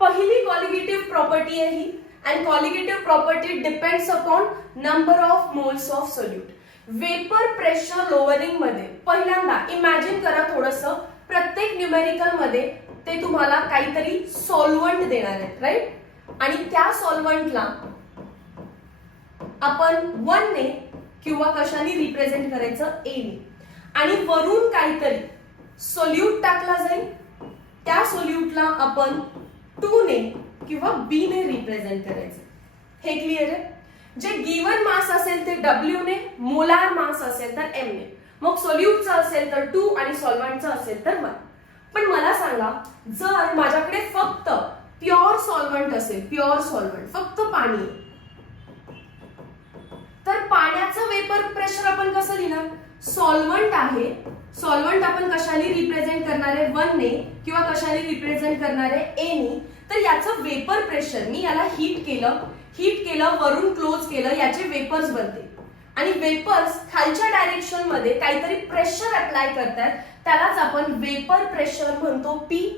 पहिली colligative property आहे ही, and colligative property depends upon number of moles of solute. Vapor pressure lowering मध्ये पहिल्यांदा इमॅजिन करा थोडंसं, प्रत्येक न्यूमेरिकल मध्ये ते तुम्हाला काहीतरी सॉल्व्हंट देणार आहेत, राईट? आणि त्या सॉल्व्हंटला आपण 1 ने किंवा कशाने रिप्रेझेंट करायचं? ए ने. आणि वरून काहीतरी सोल्यूट टाकला जाईल, त्या सोल्यूटला आपण 2 ने किंवा बी ने रिप्रेझेंट करायचं. हे क्लिअर आहे? जे गिवन मास असेल ते डब्ल्यू ने, मोलार मास असेल तर एम ने. मग सोल्यूटचं असेल तर 2 आणि सॉल्व्हंटचं असेल तर 1. पण मला सांगा, जर माझ्याकडे फक्त प्युअर सॉल्व्हंट असेल, प्युअर सॉल्व्हंट फक्त पाणी, तर पाण्याचं वेपर प्रेशर आपण कसं लिहिणार? सॉल्व्हंट आहे, सॉल्व्हंट आपण कशाने रिप्रेझेंट करणार आहे? 1 ने किंवा कशाने रिप्रेझेंट करणार आहे? ए ने. तर याचं वेपर प्रेशर, मी याला हीट केलं वरून क्लोज केलं, याचे वेपर्स बनते आणि वेपर्स खालच्या डायरेक्शन मध्ये काहीतरी प्रेशर अप्लाय करतात, त्यालाच आपण वेपर प्रेशर म्हणतो, पी.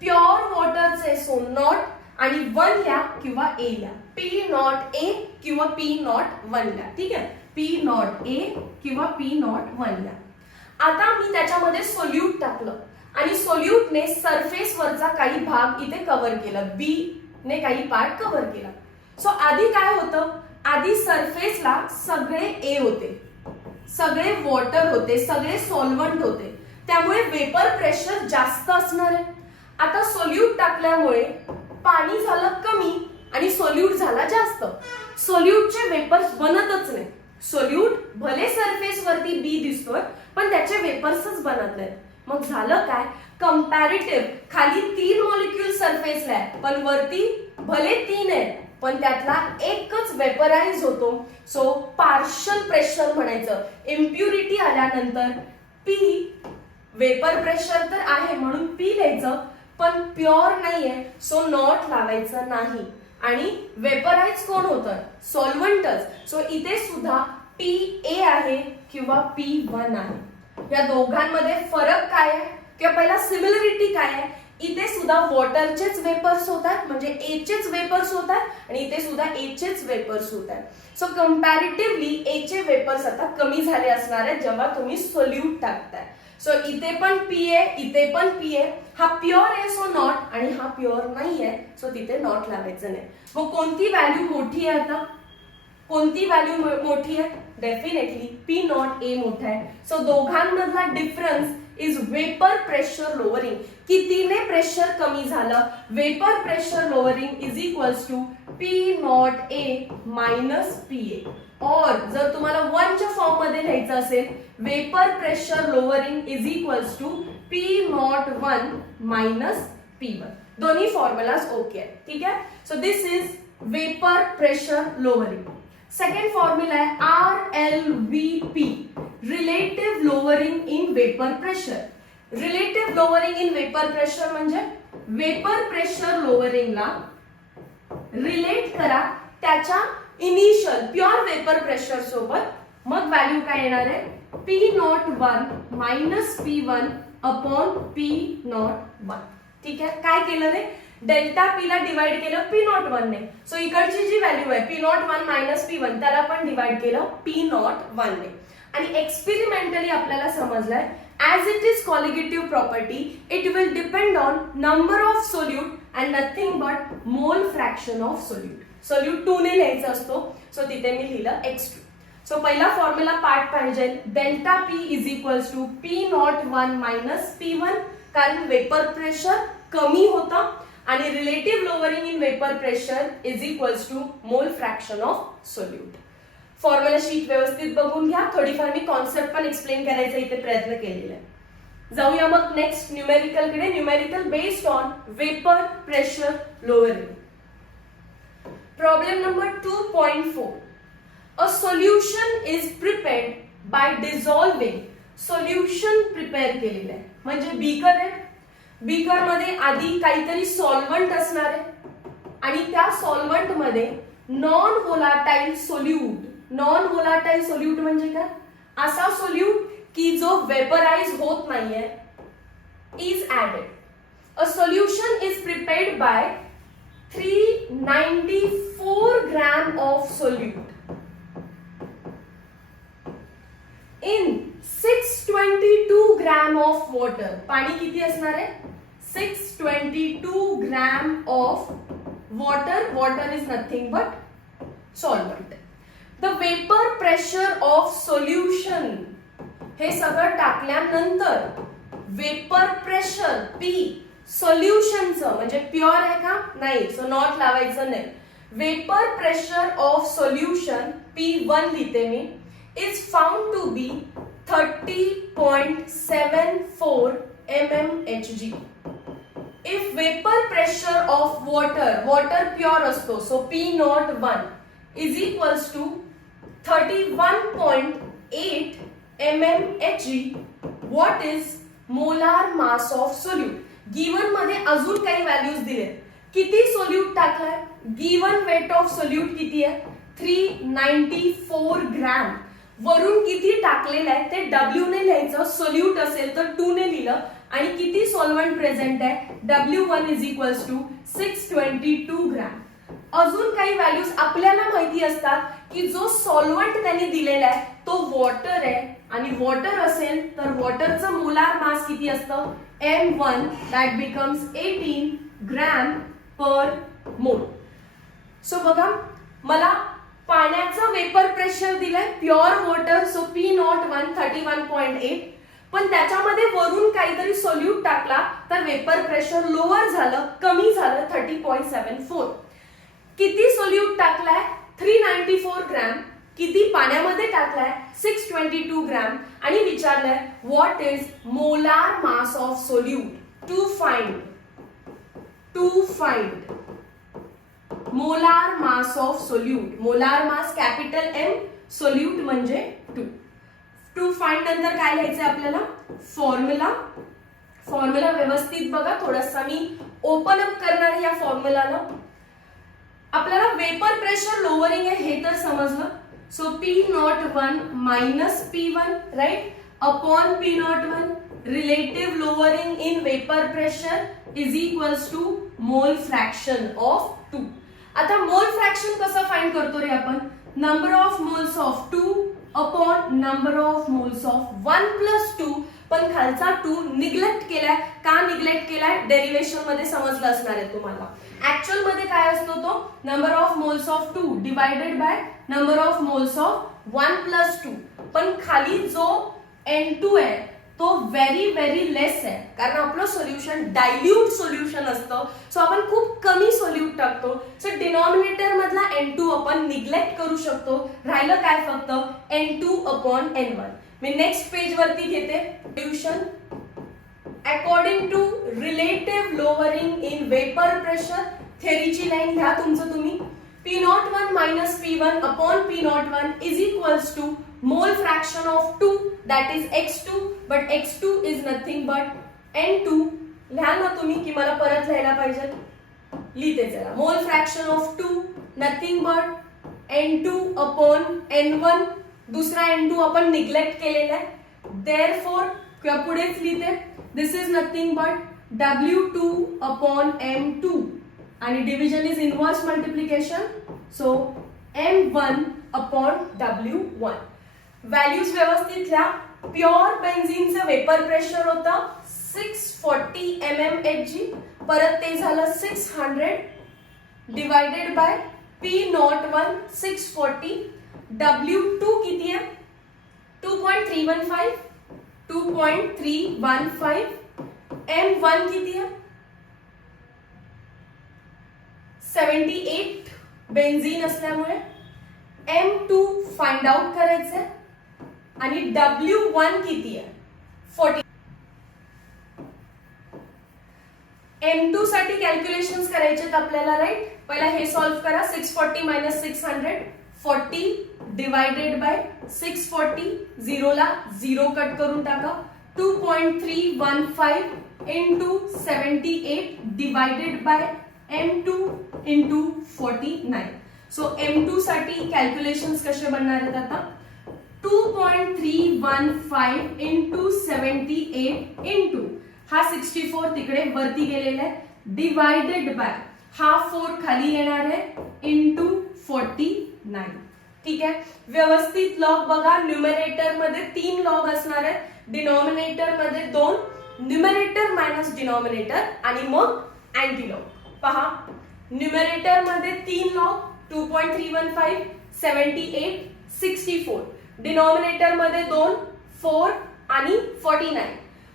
प्युअर वॉटरचे सो नॉट आणि 1 ल्या किंवा ए ल्या, पी नॉट ए किंवा पी नॉट 1 ल्या. ठीक आहे? पी नॉट ए किंवा पी नॉट 1 ल्या. आता मी त्याच्यामध्ये सोल्यूट टाकलं आणि सोल्यूटने सरफेस वरचा काही भाग इथे कव्हर केला, बी ने काही पार्ट कव्हर केला. सो आधी काय होतं? आधी सरफेसला सगळे ए होते, सगळे वॉटर होते, सगळे सॉल्व्हंट होते, त्यामुळे वेपर प्रेशर जास्त असणार आहे. आता सोल्यूट टाकल्यामुळे पाणी झालं कमी आणि सोल्यूट झाला जास्त. सोल्यूटचे वेपर्स बनतच नाही. सोल्यूट भले सरफेस वरती बी दिसतोय पण त्याचे वेपर्सच बनत नाहीत. मग झालं काय? कंपॅरेटिव्ह खाली 3 मॉलिक्यूल सरफेसला आहे पण वरती भले 3 आहेत पण त्यातला एकच वेपराइज होतो. सो पार्शल प्रेशर म्हणायचं. इम्प्युरिटी आल्यानंतर पी, वेपर प्रेशर तर आहे म्हणून पी लिहायचं, पण प्युअर नाहीये सो नॉट लावायचं नाही. आणि वेपराइज कोण होतं? सॉल्व्हंटच. सो इथे सुद्धा पी ए आहे किंवा P1 आहे. या दोघांमध्ये फरक काय आहे किंवा पहिला सिमिलरिटी काय आहे? इथे सुद्धा वॉटरचेच वेपर्स होतात, म्हणजे ए चेच वेपर्स होतात आणि इथे सुद्धा ए चेच वेपर्स होतात. सो कंपॅरेटिव्हली ए चे वेपर्स आता कमी झाले असणार आहेत जेव्हा तुम्ही सोल्यूट टाकताय. सो इथे पण पी ए, इथे पण पी ए. हा प्युअर आहे सो नॉट आणि हा प्युअर नाही आहे सो तिथे नॉट लावायचं नाही. मग कोणती व्हॅल्यू मोठी आहे? आता कोणती व्हॅल्यू मोठी आहे? डेफिनेटली पी नॉट ए मोठा आहे. सो दोघांमधला difference is vapour pressure lowering. कितीने प्रेशर कमी झालं? Vapour pressure lowering is equals to P naught A minus P A. और जर तुम्हाला 1 च्या फॉर्म मध्ये लिहायचं असेल, vapour pressure lowering is equals to P not 1 minus P 1. दोन्ही फॉर्म्युलाज ओके आहेत. ठीक आहे. So this is vapour pressure lowering. Second formula आहे RLVP, relative lowering in vapour pressure. Relative lowering in vapour pressure म्हणजे वेपर प्रेशर लोअरिंगला रिलेट करा त्याच्या इनिशियल प्युअर वेपर प्रेशर सोबत. मग व्हॅल्यू काय येणार आहे, P not 1 minus P 1 upon P not 1. ठीक आहे. काय केलं रे, डेल्टा पी ला डिवाइड केलं पी नॉट 1 ने. सो इकडची जी व्हॅल्यू आहे पी नॉट 1 मायनस पी 1 त्याला पण डिवाइड केलं पी नॉट 1 ने. आणि एक्सपेरिमेंटली आपल्याला समजलंय as it is colligative property, it will depend on number of solute and nothing but mole fraction of solute. Solute 2 ने लिहायचा असतो, सो तिथे मी लिहिलं x2. सो पहिला फॉर्म्युला पार्ट पाहिजे, delta p is equals to P not 1 minus P 1, कारण वेपर प्रेशर कमी होता आणि relative lowering in vapour pressure is equals to mole fraction of solute. Formula sheet व्यवस्थित बघून घ्या. थोडीफार मी कॉन्सेप्ट पण एक्सप्लेन करायचा इथे प्रयत्न केलेला आहे. जाऊया मग नेक्स्ट न्यूमेरिकल कडे. Numerical based on vapour pressure lowering. Problem number 2.4. A solution is prepared by dissolving. Solution prepare केलेलं आहे म्हणजे बीकर आहे. बीकर मध्ये आधी काहीतरी सॉल्व्हंट असणार आहे आणि त्या सॉल्व्हंट मध्ये non volatile solute. Non volatile solute म्हणजे काय, असा सोल्यूट की जो वेपराइज होत नाहीये is added. A solution is prepared by 394 gram of solute in 622 gram of water. पाणी किती असणार आहे, 622 gram of water. Water is nothing but solvent. The vapour pressure of solution, हे सगळं टाकल्यानंतर वेपर प्रेशर पी सोल्युशनचं म्हणजे प्युअर आहे का नाही, सो नॉट लावायचं नाही. Vapour pressure of solution P1 लिहिते मी, is found to be 30.74 mmHg. If vapor pressure of water pure असतो, so P not 1 is equals to 31.8 mmHg. What is molar mass of solute? Given मध्ये अजून काही व्हॅल्यूज दिले. किती सोल्यूट टाकलाय, गिवन वेट ऑफ सोल्यूट किती आहे 394 ग्रॅम. वरून किती टाकलेलं आहे ते W ने लिहायचं. सोल्यूट असेल तर 2 ने लिहिलं आणि किती सॉल्व्हंट प्रेझेंट आहे W1 is equals to 622 gram. अजून काही व्हॅल्यूज आपल्याला माहिती असतात की जो सॉल्व्हंट त्यांनी दिलेला आहे तो वॉटर आहे आणि वॉटर असेल तर वॉटरचं मोलार मास किती असतं M1, that becomes 18 gram per मोल. सो बघा, मला पाण्याचं वेपर प्रेशर दिलंय pure water, so P not 1 31.8, पण त्याच्यामध्ये वरून काहीतरी सोल्यूट टाकला तर वेपर प्रेशर लोअर झालं, कमी झालं 30.74. किती सोल्यूट टाकलाय 394 ग्रॅम. किती पाण्यामध्ये टाकलाय 622 ग्रॅम. आणि विचारलंय what is molar mass of solute. To find molar mass of solute. Molar mass capital M, solute म्हणजे 2. टू फाइंड नंतर काय लिहायचंय आपल्याला, फॉर्म्युला व्यवस्थित बघा. थोडासा मी ओपन अप करणार या फॉर्म्युलाला. आपल्याला वेपर प्रेशर लोअरिंग आहे हे तर समजलं. So P not 1 minus P1 right upon P not 1. Relative lowering in vapour pressure is equals to mole fraction of 2. आता मोल फ्रॅक्शन कसं फाइंड करतो रे आपण, number of moles of 2 upon number of moles of 1 plus 2. पण खालचा 2 निग्लेक्ट केलाय. का निग्लेक्ट केलाय डेरिवेशन मध्ये समजलं असणार आहे तुम्हाला. ऍक्च्युअल मध्ये काय असतो तो number of moles of 2 divided by number of moles of 1 plus 2. पण खाली जो N2 आहे तो व्हेरी लेस आहे, कारण आपलं सोल्युशन डायल्यूट सोल्युशन असतं. सो आपण खूप कमी सोल्यूट टाकतो. सो डिनॉमिनेटर मधला N2 आपण निग्लेक्ट करू शकतो. राहिलं काय फक्त N2/N1. मी नेक्स्ट पेज वरती घेते. Solution according to relative lowering in vapour pressure. थेरीची लाईन घ्या तुमचं तुम्ही. P01 minus P1 upon P01 is equals to mole fraction of 2, that is x2, but x2 is nothing but N2. लिहा ना तुम्ही की मला परत लिहायला पाहिजे. लिहिते चला. मोल fraction of 2 nothing but N2 N1. दुसरा N2 आपण निग्लेक्ट केलेला आहे. देअरफॉर किंवा पुढेच लिहिते दिस is nothing but W2 M2 आणि division is inverse multiplication. So M1 W1. Values व्यवस्थित लिहा. प्युअर बेन्झिनचं वेपर प्रेशर होतं 640 mmHg. परत ते झालं 600 डिवायडेड बाय P01 640. W2 किती आहे 2.315. 2.315. M1 किती आहे 78 बेन्झीन असल्यामुळे. M2 फाइंड आउट करायचंय आणि W1 किती आहे 40. M2 साठी कॅल्क्युलेशन्स करायचे आपल्याला, राईट. पहिला हे सॉल्व्ह करा. 640 मायनस 600 40 डिवायडेड बाय 640. 0 ला 0 कट करून टाका. 2.315 into 78 divided by M2 into 49. So M2 साठी कॅल्क्युलेशन्स कसे बनणार आहेत आता. 2.315 into 78 into हा 64 तिकडे वरती गेलेला आहे डिवायडेड बाय हा 4 खाली येणार आहे इंटू 49. ठीक आहे. व्यवस्थित लॉग बघा. न्यूमरेटर मध्ये 3 लॉग असणार आहेत, डिनॉमिनेटर मध्ये 2. न्यूमरेटर मायनस डिनॉमिनेटर आणि मग अँटी लॉग. पहा न्यूमरेटर मध्ये 3 लॉग 2.315 78 64. डिनॉमिनेटर मध्ये 2 4 आणि 49.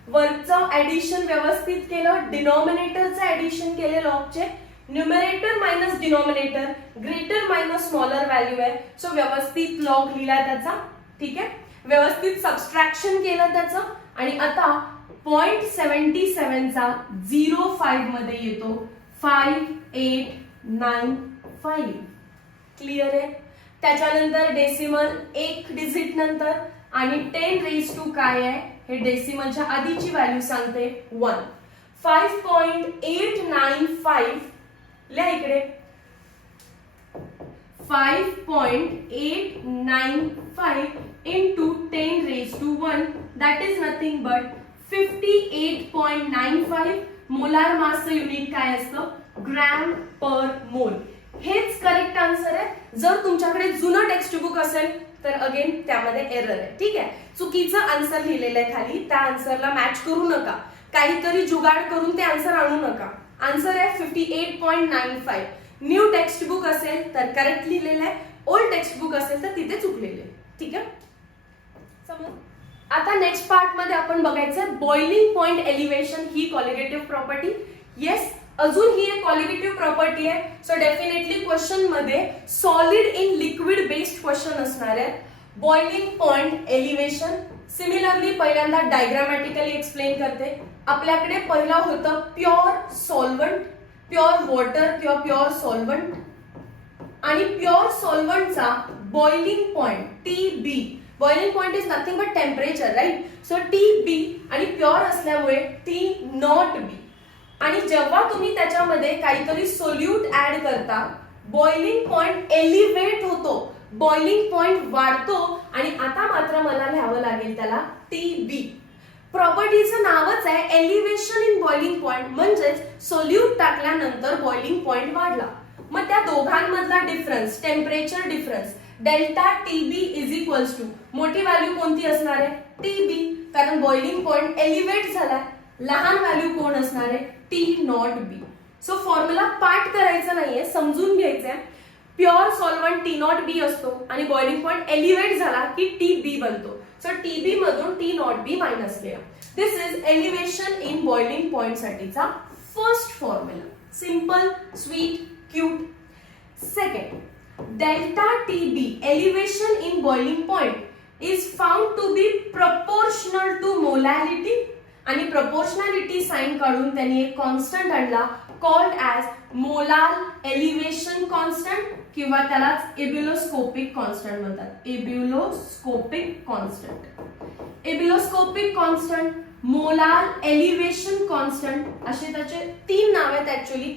वरचं ऍडिशन व्यवस्थित केलं. डिनॉमिनेटरचं ऍडिशन केले लॉगचे. Numerator minus denominator greater minus smaller value आहे. सो व्यवस्थित लॉग लिहिला त्याचा. ठीक आहे. व्यवस्थित सबस्ट्रॅक्शन केलं त्याचं आणि आता 0.77 चा 05 मध्ये येतो 5895. क्लिअर आहे. त्याच्यानंतर डेसिमल 1 डिजिट नंतर आणि 10 रेज टू काय आहे हे डेसिमलच्या आधीची व्हॅल्यू सांगते 1. 5.895 लिहा इकडे. 5.895 into 10 raised to 1 that is nothing but 58.95. Molar मासचं युनिट काय असतं ग्रॅम पर मोल. हेच करेक्ट आन्सर आहे. जर तुमच्याकडे जुनं टेक्स्ट बुक असेल तर अगेन त्यामध्ये एरर आहे. ठीक आहे. चुकीचं आन्सर लिहिलेलं आहे खाली. त्या आन्सरला मॅच करू नका. काहीतरी जुगाड करून ते आन्सर आणू नका. आन्सर आहे 58.95. न्यू टेक्स्ट बुक असेल तर करेक्ट लिहिलेलं आहे. ओल्ड टेक्स्ट बुक असेल तर तिथे चुकलेले आहे. ठीक आहे. समज. आता नेक्स्ट पार्ट मध्ये आपण बघायचं बॉइलिंग पॉइंट एलिव्हेशन ही क्वालिटेटिव्ह प्रॉपर्टी. येस अजून ही एक क्वालिटेटिव्ह प्रॉपर्टी आहे. सो डेफिनेटली क्वेश्चन मध्ये solid in liquid based question असणार आहे. बॉइलिंग पॉइंट एलिव्हेशन सिमिलरली पहिल्यांदा डायग्रामॅटिकली एक्सप्लेन करते. आपल्याकडे पहिला होतं प्युअर सॉल्व्हंट, प्युअर वॉटर किंवा प्युअर सॉल्व्हंट आणि प्युअर सॉल्व्हंटचा boiling point TB. Boiling point is nothing but temperature, right. So TB आणि प्युअर असल्यामुळे T0B. आणि जेव्हा तुम्ही त्याच्यामध्ये काहीतरी सोल्यूट ऍड करता बॉइलिंग पॉइंट एलिव्हेट होतो, बॉइलिंग पॉइंट वाढतो आणि आता मात्र मला लिहावं लागेल त्याला TB. प्रॉपर्टीचं नावच आहे एलिव्हेशन इन बॉइलिंग पॉइंट. म्हणजेच सोल्यूट टाकल्यानंतर बॉइलिंग पॉइंट वाढला. मग त्या दोघांमधला difference temperature difference delta TB is equals to मोठी व्हॅल्यू कोणती असणार आहे TB, कारण बॉइलिंग पॉइंट एलिव्हेट झाला. लहान व्हॅल्यू कोण असणार आहे T0B. सो फॉर्म्युला पाठ करायचा नाहीये, समजून घ्यायचंय. प्युअर सॉल्व्हंट T0B असतो आणि बॉइलिंग पॉइंट एलिव्हेट झाला की TB बनतो. सो TB मधून T0B मायनस केला. This is elevation in boiling point साठीचा first formula. Simple, sweet, cute. Second, delta TB elevation in boiling point is found to be proportional to molality आणि proportionality साइन काढून त्यांनी एक कॉन्स्टंट आणला called as molar elevation constant किंवा त्यालाच एब्युलोस्कोपिक कॉन्स्टंट म्हणतात. Ebullioscopic constant, ebullioscopic constant, molar elevation constant असे त्याचे 3 नाव आहेत actually.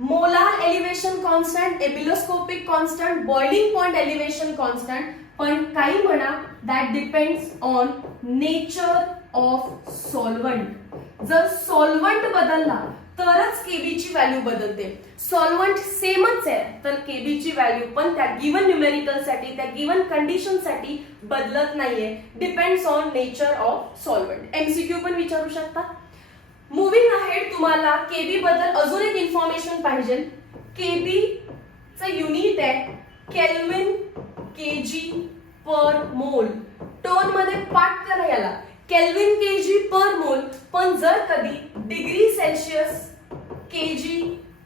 Molar elevation constant, ebullioscopic constant, boiling point elevation constant. पण काही म्हणा that depends on nature of solvent. जर सॉल्व्हंट बदलला तरच केबीची व्हॅल्यू बदलते. सॉल्व्हंट सेमच आहे तर केबीची व्हॅल्यू पण त्या गिवन न्यूमेरिकल साठी, त्या गिवन कंडिशन साठी बदलत नाहीये. Depends on nature of solvent. MCQ पण विचारू शकता. मुव्हिंग अहेड, तुम्हाला केबी बद्दल अजून एक इन्फॉर्मेशन पाहिजे. केबी चं युनिट आहे केल्विन kg पर मोल. टोन मध्ये पाठ करा याला, केल्विन kg पर मोल. पण जर कधी डिग्री सेल्सिअस kg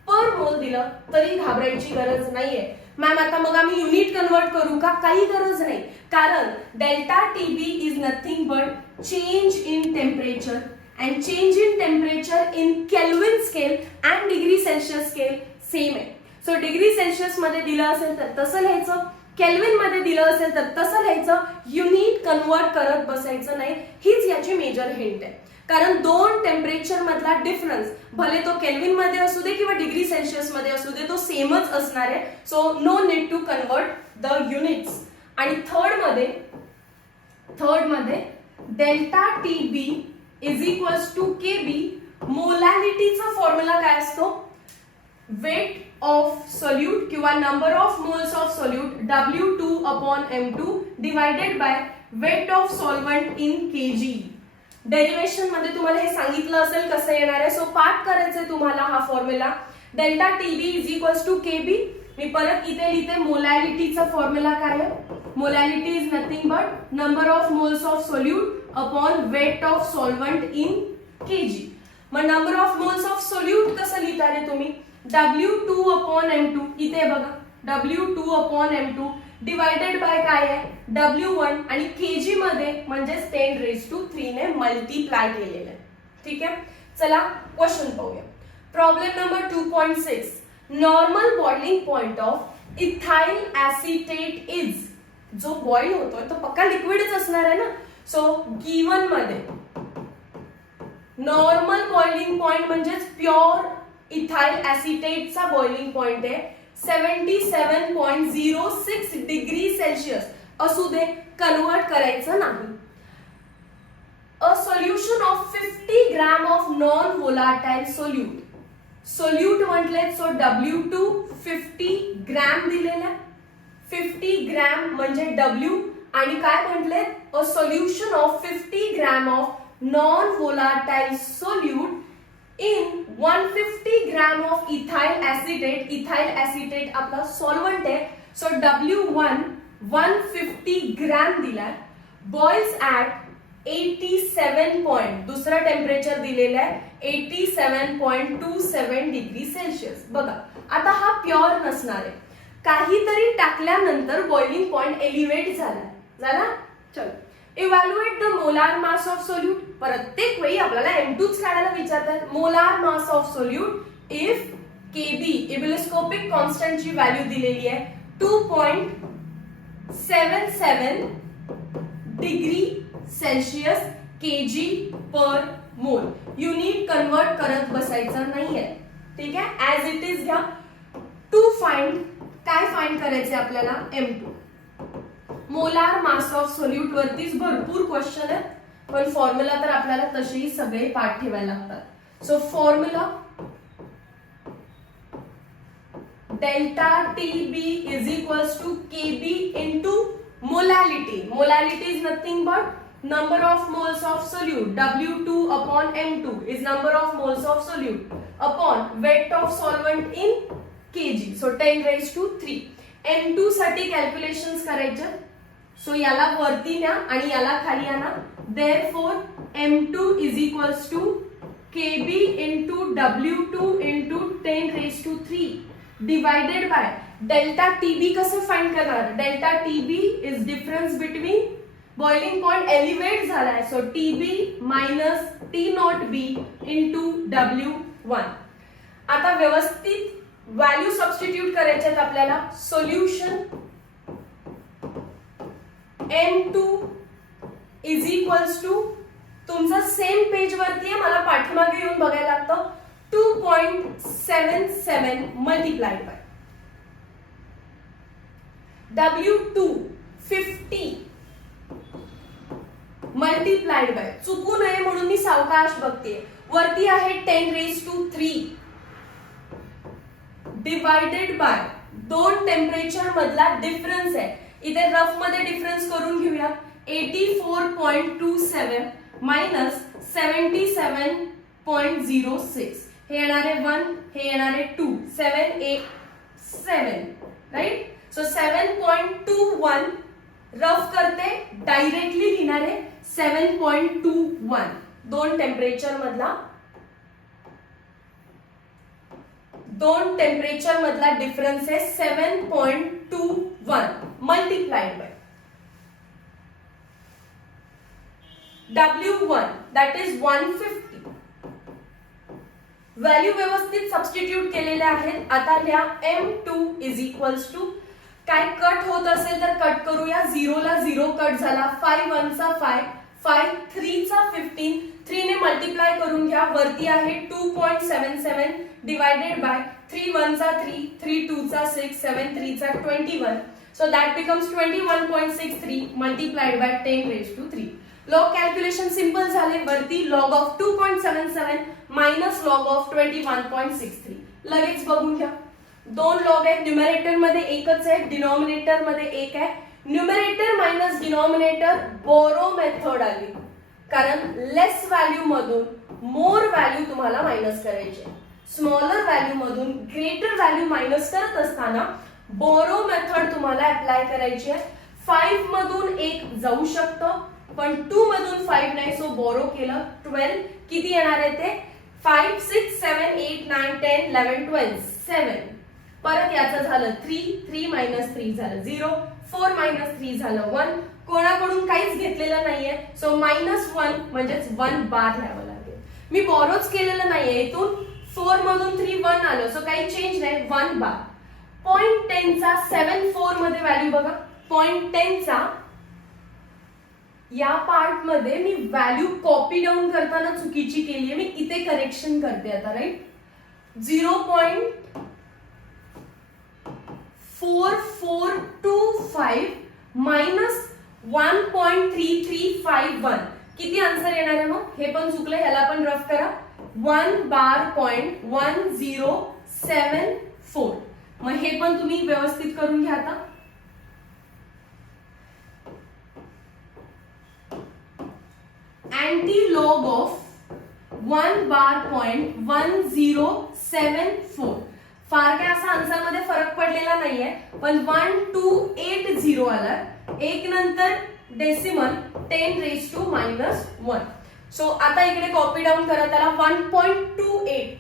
पर मोल दिलं तरी घाबरायची गरज नाहीये. मॅम आता मग आम्ही युनिट कन्वर्ट करू का? काही गरज नाही, कारण delta TB is nothing but change in temperature and change in temperature in Kelvin scale and degree Celsius scale same आहे. सो डिग्री सेल्सिअस मध्ये दिलं असेल तर तसं लिहायचं, केल्विन मध्ये दिलं असेल तर तसं लिहायचं. युनिट कन्वर्ट करत बसायचं नाही. हीच याची मेजर हिंट आहे. कारण दोन टेम्परेचर मधला डिफरन्स भले तो केल्विन मध्ये असू दे किंवा डिग्री सेल्सिअस मध्ये असू दे तो सेमच असणार आहे. So no need to convert the units. आणि थर्ड मध्ये delta TB is equals to KB. मोलॅलिटीचा फॉर्म्युला काय असतो? वेट ऑफ सोल्यूट किंवा number of moles of solute W2 upon M2 divided by weight of solvent in kg. Derivation मध्ये तुम्हाला हे सांगितलं असेल कसं येणार आहे. सो पाठ करायचंय तुम्हाला हा formula. Delta TB is equals to KB. मी परत इथे लिहिते मोलॅलिटीचा फॉर्म्युला काय आहे. Molality is nothing but number of moles of solute upon weight of solvent in kg. मग number of moles of solute कसं लिहिता रे तुम्ही? W2 upon M2. इथे बघा W2 upon M2 divided bye काय आहे W1 आणि kg मध्ये म्हणजे 10⁻³ ने मल्टिप्लाय केलेलं आहे. ठीक आहे, चला क्वेश्चन पाहूया. Problem number 2.6. Normal boiling point of ethyl acetate is. जो बॉइल होतोय तो पक्का लिक्विडच असणार आहे ना. सो गिवन मध्ये नॉर्मल बॉइलिंग पॉइंट म्हणजेच प्युअर इथाइल एसिटेटचा बॉइलिंग पॉइंट आहे 77.06 डिग्री सेल्सिअस असू दे, कन्वर्ट करायचं नाही. A solution of 50 gram of non volatile solute. Solute म्हटले सो W2 50 ग्रॅम दिलेला. 50 ग्रॅम म्हणजे W आणि काय म्हटले a solution of 50 gram of non volatile solute in 150 gram of ethyl acetate. Ethyl acetate आपला सॉल्व्हंट आहे. सो W1 150 ग्रॅम दिलाय. बॉइल्स ऍट 87 पॉइंट, दुसरं टेम्परेचर दिलेलं आहे 87.27 डिग्री सेल्सिअस. बघा आता हा प्युअर नसणार आहे, काहीतरी टाकल्यानंतर बॉइलिंग पॉइंट एलिव्हेट झाला. चलो evaluate the molar mass of solute. प्रत्येक वेळी आपल्याला M2च काढायला विचारतात. Molar mass of solute if KB ebullioscopic कॉन्स्टंटची व्हॅल्यू दिलेली आहे 2.77 डिग्री सेल्सिअस kg पर मोल. युनिट कन्वर्ट करत बसायचं नाहीये. ठीक आहे, ऍज इट इज घ्या. टू फाइंड, काय फाइंड करायचे आपल्याला? M2. Molar mass of solute वरतीच भरपूर क्वेश्चन आहेत, पण फॉर्म्युला तर आपल्याला तसेही सगळे पाठ ठेवायला लागतात. So formula delta TB is equals to KB into molality. Molality is nothing but number of moles of solute. W2 upon M2 is number of moles of solute upon weight of solvent in kg. So 10⁻³ M2 साठी कॅल्क्युलेशन्स करायचे. सो याला वरती न्या आणि याला खाली आणा. Therefore M2 is equals to KB into W2 into 10 raised to 3 divided by delta TB कसं फाइंड करणार? Delta TB is difference between boiling point elevate झालाय, so TB minus T0B into W1. आता व्यवस्थित व्हॅल्यू सबस्टिट्यूट करायचे आहेत आपल्याला. Solution M2 is equals to, तुमचं सेम पेज वरती आहे, मला पाठीमागे येऊन बघायला लागतं, 2.77 multiplied by W2 50 multiplied by, चुकू नये म्हणून मी सावकाश बघते, वरती आहे 10 रेज टू 3 डिवाइडेड बाय दोन टेम्परेचर मधला डिफरन्स आहे. इथे रफ मध्ये डिफरन्स करून घेऊया. 84.27 मायनस 77.06, हे येणार आहे 1, हे येणार आहे 2, 787 राइट. सो 7.21 रफ करते, डायरेक्टली लिहिणार आहे 7.21. दोन टेम्परेचर मधला डिफरन्स आहे 7.21 multiplied by W1 that is 150. Value व्यवस्थित सबस्टिट्यूट केलेले आहेत. आता लिहा M2 इज इक्वल्स टू, काय कट होत असेल तर कट करूया. 0 ला 0 कट झाला, 5 1 चा 5, 5 3 चा 15, 3 ने मल्टिप्लाय करून घ्या. वरती आहे 2.77 डिवाइडेड बाय 3 1 चा 3, 3 2 चा 6, 7 3 चा 21. So that becomes 21.63 multiplied by 10 raise to 3. Log calculation simple झाले. वरती log of 2.77 minus log of 21.63. लगेच बघून घ्या. दोन लॉग आहेत, न्यूमरेटर मध्ये एकच आहे, डिनॉमिनेटर मध्ये एक आहे. Numerator minus denominator borrow method आली, कारण लेस व्हॅल्यू मधून मोर व्हॅल्यू तुम्हाला मायनस करायची आहे. स्मॉलर व्हॅल्यू मधून ग्रेटर व्हॅल्यू मायनस करत असताना बोरो मेथड तुम्हाला अप्लाय करायची आहे. 5 मधून 1 जाऊ शकतं, पण 2 मधून 5 नाही, सो बोरो केलं 12. किती येणार आहे ते? 5 6 7 8 9 10 11 12 7. परत याचं झालं 3, 3 मायनस 3 झालं 0, 4 मायनस 3 झालं 1. कोणाकडून काहीच घेतलेलं नाहीये, सो -1 म्हणजेच 1 बार लिहावं लागेल. मी बोरोच केलेलं नाहीये, इथून 4 मधून 3 1 आलं, सो काही चेंज नाही, 1 बार. 0.10 चा 7 मध्ये व्हॅल्यू बघा. 0.10 चा या पार्ट मध्ये मी व्हॅल्यू कॉपी डाऊन करताना चुकीची केली आहे, मी इथे करेक्शन करते आता राइट. 0.4425 मायनस 1.3351 किती आन्सर येणार आहे मग? हे पण चुकलं, ह्याला पण रफ करा. 1 बार 0.1074. मग हे पण तुम्ही व्यवस्थित करून घ्या. आता एंटी लॉग ऑफ 1 बार 0.1074. फार काय असा आन्सर मध्ये फरक पडलेला नाहीये, पण 1280 आला. एक नंतर डेसिमल 10 रेज टू -1. सो आता इकडे कॉपी डाऊन करा त्याला. 1.20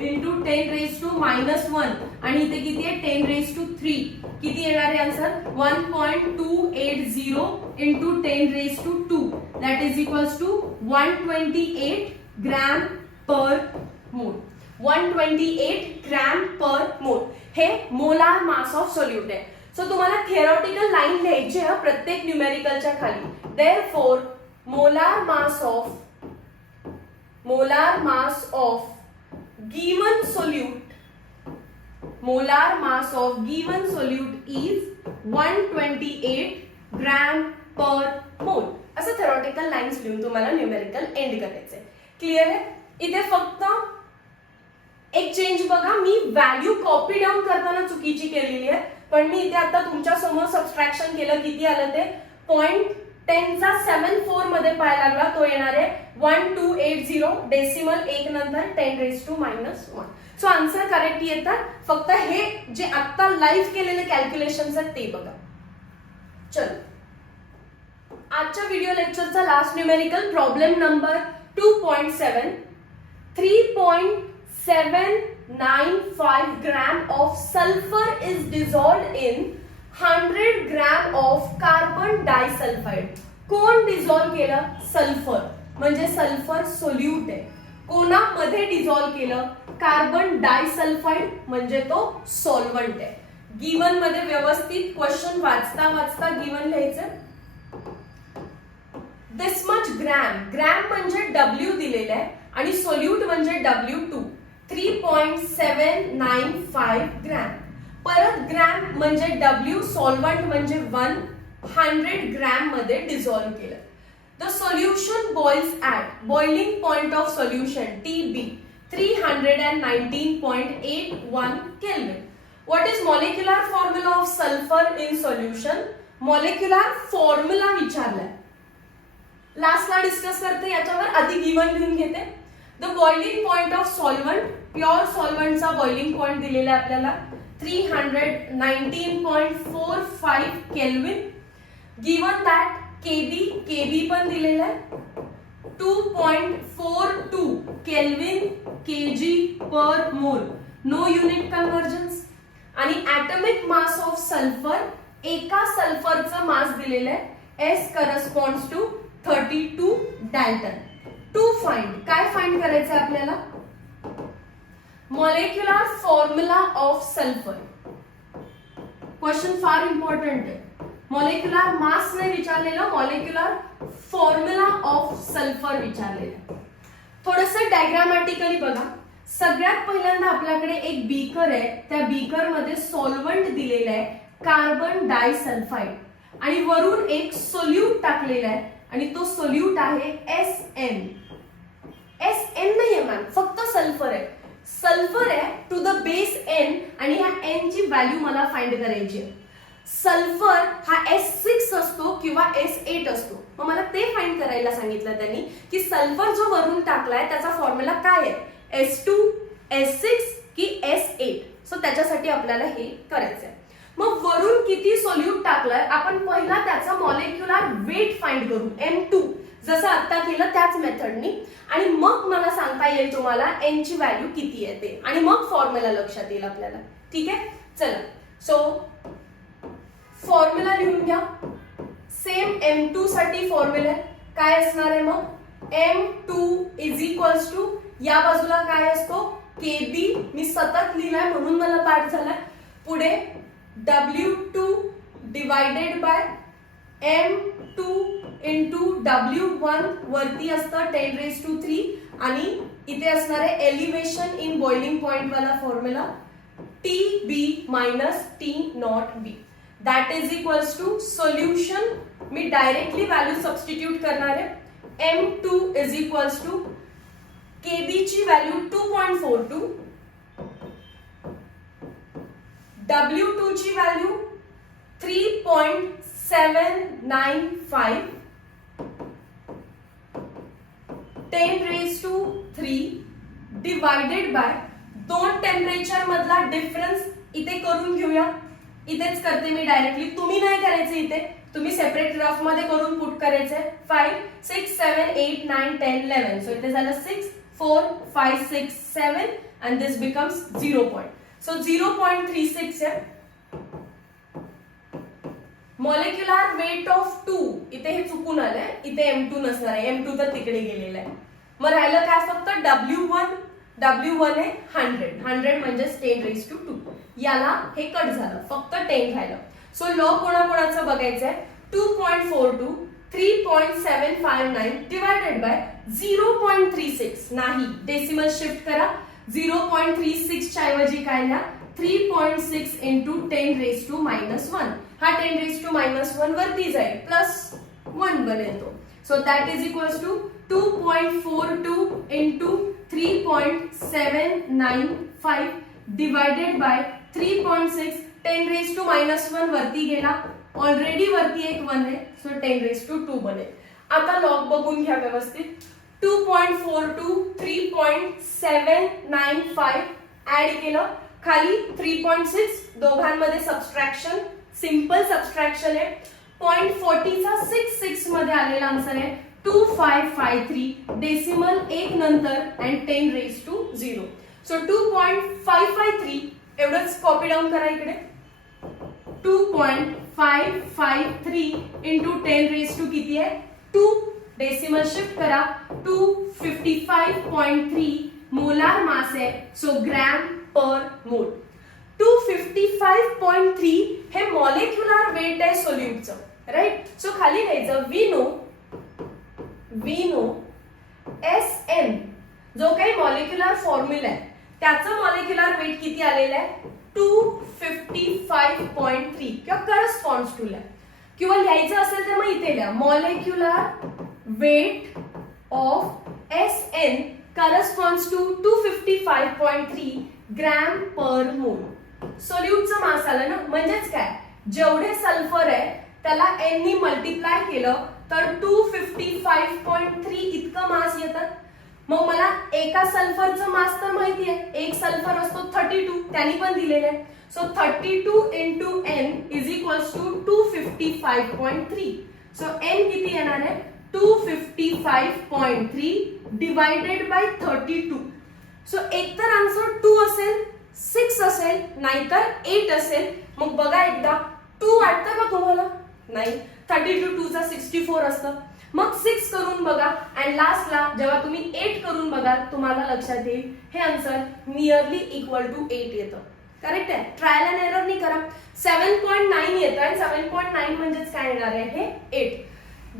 इंटू 10 रेज टू -1 आणि इथे किती आहे? 10 रेज टू 3. किती येणार आहे answer? 1.280 into 10 raise to 2 that is equals to 128 gram per mole. 128 gram per mole हे मोलार मास ऑफ सोल्यूट आहे. सो तुम्हाला थिअरॉटिकल लाईन लिहायची आहे प्रत्येक न्यूमेरिकलच्या खाली. Therefore molar mass of given solute is 128 gram per mole. असं थिअरॉटिकल लाईन्स लिहून तुम्हाला न्यूमेरिकल एंड करायचंय. क्लिअर आहे? इथे फक्त एक चेंज बघा, मी व्हॅल्यू कॉपी डाऊन करताना चुकीची केलेली आहे, पण मी इथे आता तुमच्या समोर सबट्रॅक्शन केलं. किती आलं ते? 0.10 चा 74 मध्ये पाहायला लागला, तो येणार आहे 1280 डेसिमल 1 नंतर 10 raise to -1. So answer correct येतात. फक्त हे जे आता लाईव्ह केलेले कॅल्क्युलेशन्स आहेत ते बघा. चलो आजच्या व्हिडिओ लेक्चरचा last numerical problem number 2.7. 3.795 gram of sulfur is dissolved in 100 gram of carbon disulfide. कोण डिझॉल्व केलं? सल्फर. म्हणजे सल्फर सोल्यूट आहे. कोणामध्ये डिझॉल्व केलं? कार्बन डायसल्फाइड म्हणजे तो सॉल्व्हंट आहे. गिवन मध्ये व्यवस्थित क्वेश्चन वाचता वाचता गिवन लिहायचं. दिस मच ग्रॅम. ग्रॅम म्हणजे डब्ल्यू दिलेला आहे आणि सोल्यूट म्हणजे W2. 3.795 ग्रॅम. परत ग्रॅम म्हणजे डब्ल्यू, सॉल्व्हंट म्हणजे 100 ग्रॅम मध्ये डिझॉल्व केलं. The solution boils at boiling point of solution TB 319.81 kelvin. What is molecular formula of sulfur in solution? Molecular formula विचारलाय. लास्टला डिस्कस करते, याच्यावर आधी गिवन लिहून घेते. The boiling point of solvent, pure सॉल्व्हंटचा बॉइलिंग पॉइंट दिलेला आहे आपल्याला 319.45 केल्विन. गिवन दॅट केबी पण दिलेला आहे 2.42 kelvin KG per mole. No unit conversions. आणि ऍटॉमिक मास ऑफ सल्फर, एका सल्फरचं मास दिलेलं आहे S corresponds to 32 dalton. To find, काय फाइंड करायचं आपल्याला? Molecular formula of sulphur. Question फार इम्पॉर्टंट आहे. मॉलिक्युलर मास नाही विचारलेलं, मॉलिक्युलर फॉर्म्युला ऑफ सल्फर विचारलेलं. थोडंसं डायग्रामॅटिकली बघा. सगळ्यात पहिल्यांदा आपल्याकडे एक बीकर आहे. त्या बीकर मध्ये सॉल्व्हंट दिलेलं आहे कार्बन डायसल्फाइड आणि वरून एक सोल्यूट टाकलेला आहे आणि तो सोल्यूट आहे SN. SN नाहीये मॅम, फक्त सल्फर आहे. सल्फर आहे टू द बेस N आणि ह्या N ची व्हॅल्यू मला फाइंड करायची आहे. सल्फर हा S6 असतो किंवा S8 असतो. मग मला ते फाइंड करायला सांगितलं त्यांनी की सल्फर जो वरून टाकलाय त्याचा फॉर्म्युला काय आहे, S2, S6 की S8. सो त्याच्यासाठी आपल्याला हे करायचं आहे. मग वरून किती सोल्यूट टाकलाय आपण पहिला त्याचा मॉलिक्युलर वेट फाइंड करू M2, जसं आता केलं त्याच मेथडनी. आणि मग मला सांगता येईल तुम्हाला N ची व्हॅल्यू किती येते आणि मग फॉर्म्युला लक्षात येईल आपल्याला. ठीक आहे, चला. सो फॉर्म्युला लिहून घ्या. सेम M2 साठी फॉर्म्युला काय असणार आहे? मग M2 इज इक्वल्स टू, या बाजूला काय असतो KB. मी सतत लिहिलाय म्हणून मला पाठ झालाय. पुढे W2 divided by M2 into W1 वरती असतं 10⁻³ आणि इथे असणार आहे एलिव्हेशन इन बॉइलिंग पॉइंट वाला formula TB minus T0B. That is equals to solution. मी डायरेक्टली व्हॅल्यू सबस्टिट्यूट करणार आहे. M2 is equals to KB ची व्हॅल्यू 2.42, W2 ची व्हॅल्यू 3.795, 10⁻³ डिवायडेड बाय दोन टेम्परेचर मधला डिफरन्स इथे करून घेऊया. इथेच करते मी डायरेक्टली, तुम्ही नाही करायचं इथे, तुम्ही सेपरेट रफ मध्ये करून पुट करायचंय. 5, 6, 7, 8, 9, 10, 11. सो इथे झालं 6, 4, 5, 6, 7 and this becomes 0. So 0.36 आहे. मॉलिक्युलर वेट ऑफ 2, इथे हे चुकून आलंय, इथे M2 नसणार आहे, M2 तर तिकडे गेलेला आहे. मग राहिलं काय फक्त W1. W1 आहे 100 म्हणजे 10⁻². याला हे कट झालं, फक्त 10 राहिलं. सो लॉग कोणाकोणाचं बघायचंय. 2.42, 3.759 डिवायडेड बाय 0.36. नाही, डेसिमल शिफ्ट करा. 0.36 च्या ऐवजी काय लिहा, 3.6 इंटू 10⁻⁻1. हा 10⁻⁻1 वरती जाईल, प्लस 1 बनेल तो. So that is equals to 2.42 into 3.795 divided by 3.6. 10⁻⁻1 वरती गेला, ऑलरेडी वरती एक 1 आहे, सो 10⁻² बनेल. आता लॉग बघून घ्या व्यवस्थित. 2.42, 3.795 ऍड केलं, खाली 3.6, दोघांमध्ये सबस्ट्रॅक्शन, सिंपल सबस्ट्रॅक्शन आहे. 0.40 चा 6 मध्ये आलेला आन्सर आहे 2553 डेसिमल 1 नंतर अँड 10 रेज टू 0. सो 2.553 एवढंच कॉपी डाऊन करा इकडे. 2.553 इंटू 10 रेज टू किती आहे 2. डेसिमल शिफ्ट करा 255.3 मोलार मास आहे. सो ग्रॅम पर मोल. 255.3 हे मॉलिक्युलर वेट आहे सोल्यूटचं, राईट. सो खाली लिहायचं वी नो SN जो काही मॉलिक्युलर फॉर्म्युला आहे त्याचं मॉलिक्युलर वेट किती आलेलं आहे 255.3 किंवा करस्पॉन्ड्स टू ला. किंवा लिहायचं असेल तर मग इथे लिहा molecular weight of SN corresponds to 255.3 gram per mole. सोल्यूटचं मास आलं ना, म्हणजेच काय जेवढे सल्फर आहे त्याला N नी मल्टिप्लाय केलं तर 255.3 इतकं मास येतं. मग मला एका सल्फरचं मास तर माहिती आहे, एक सल्फर असतो 32, त्यांनी पण दिलेलं आहे. So 32 into N is equals to 255.3. So N किती येणार आहे 255.3 डिवाइडेड बाय 32. सो एकतर आन्सर 2 असेल, 6 असेल, नाहीतर 8 असेल. मग बघा एकदा 2 वाटतं का तुम्हाला? नाही. 32 2 चा 64 असतं. मग 6 करून बघा अँड लास्टला जेव्हा तुम्ही 8 करून बघा तुम्हाला लक्षात येईल हे आन्सर नियरली इक्वल टू 8 येतं. करेक्ट आहे. ट्रायल अँड एरर नाही करा. 7.9 येतं आणि 7.9 म्हणजेच काय येणार आहे हे 8.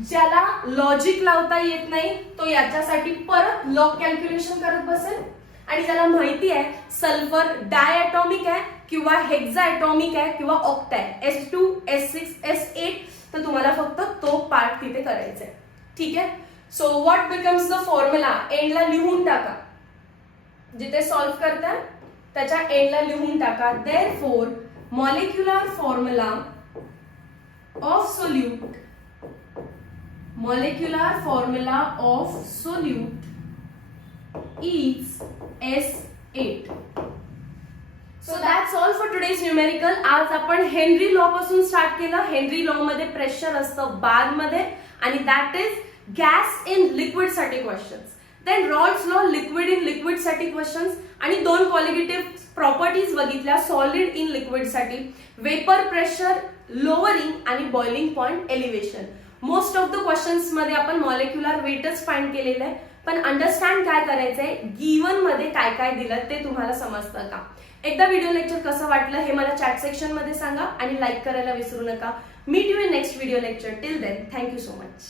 ज्याला लॉजिक लावता येत नाही तो याच्यासाठी परत लॉग कॅल्क्युलेशन करत बसेल. आणि ज्याला माहिती आहे सल्फर डायॲटॉमिक आहे किंवा हेक्झाॲटॉमिक आहे किंवा ऑक्ट आहे S2 S6 S8 तर तुम्हाला फक्त तो पार्ट तिथे करायचा आहे. ठीक आहे. So what becomes the formula एंडला लिहून टाका. जिथे सॉल्व्ह करता त्याच्या एंडला लिहून टाका. Therefore molecular formula of solute is S8. So that's all for today's numerical. आज आपण हेनरी लॉ पासून स्टार्ट केलं. हेनरी लॉ मध्ये प्रेशर असतं बार मध्ये आणि that is gas in liquid साठी questions. Then Raoult's law liquid in liquid साठी क्वेश्चन्स आणि 2 क्वालिटेटिव्ह प्रॉपर्टीज बघितल्या सॉलिड इन लिक्विड साठी. वेपर प्रेशर लोअरिंग आणि boiling point elevation. Most of the questions मध्ये आपण मॉलिक्युलर वेटच फाइंड केलेलं आहे. पण अंडरस्टँड काय करायचंय गिवन मध्ये काय काय दिलं ते तुम्हाला समजतं का. एकदा व्हिडिओ लेक्चर कसं वाटलं हे मला चॅट सेक्शन मध्ये सांगा आणि लाईक करायला विसरू नका. Meet you in next video lecture. Till then thank you so much.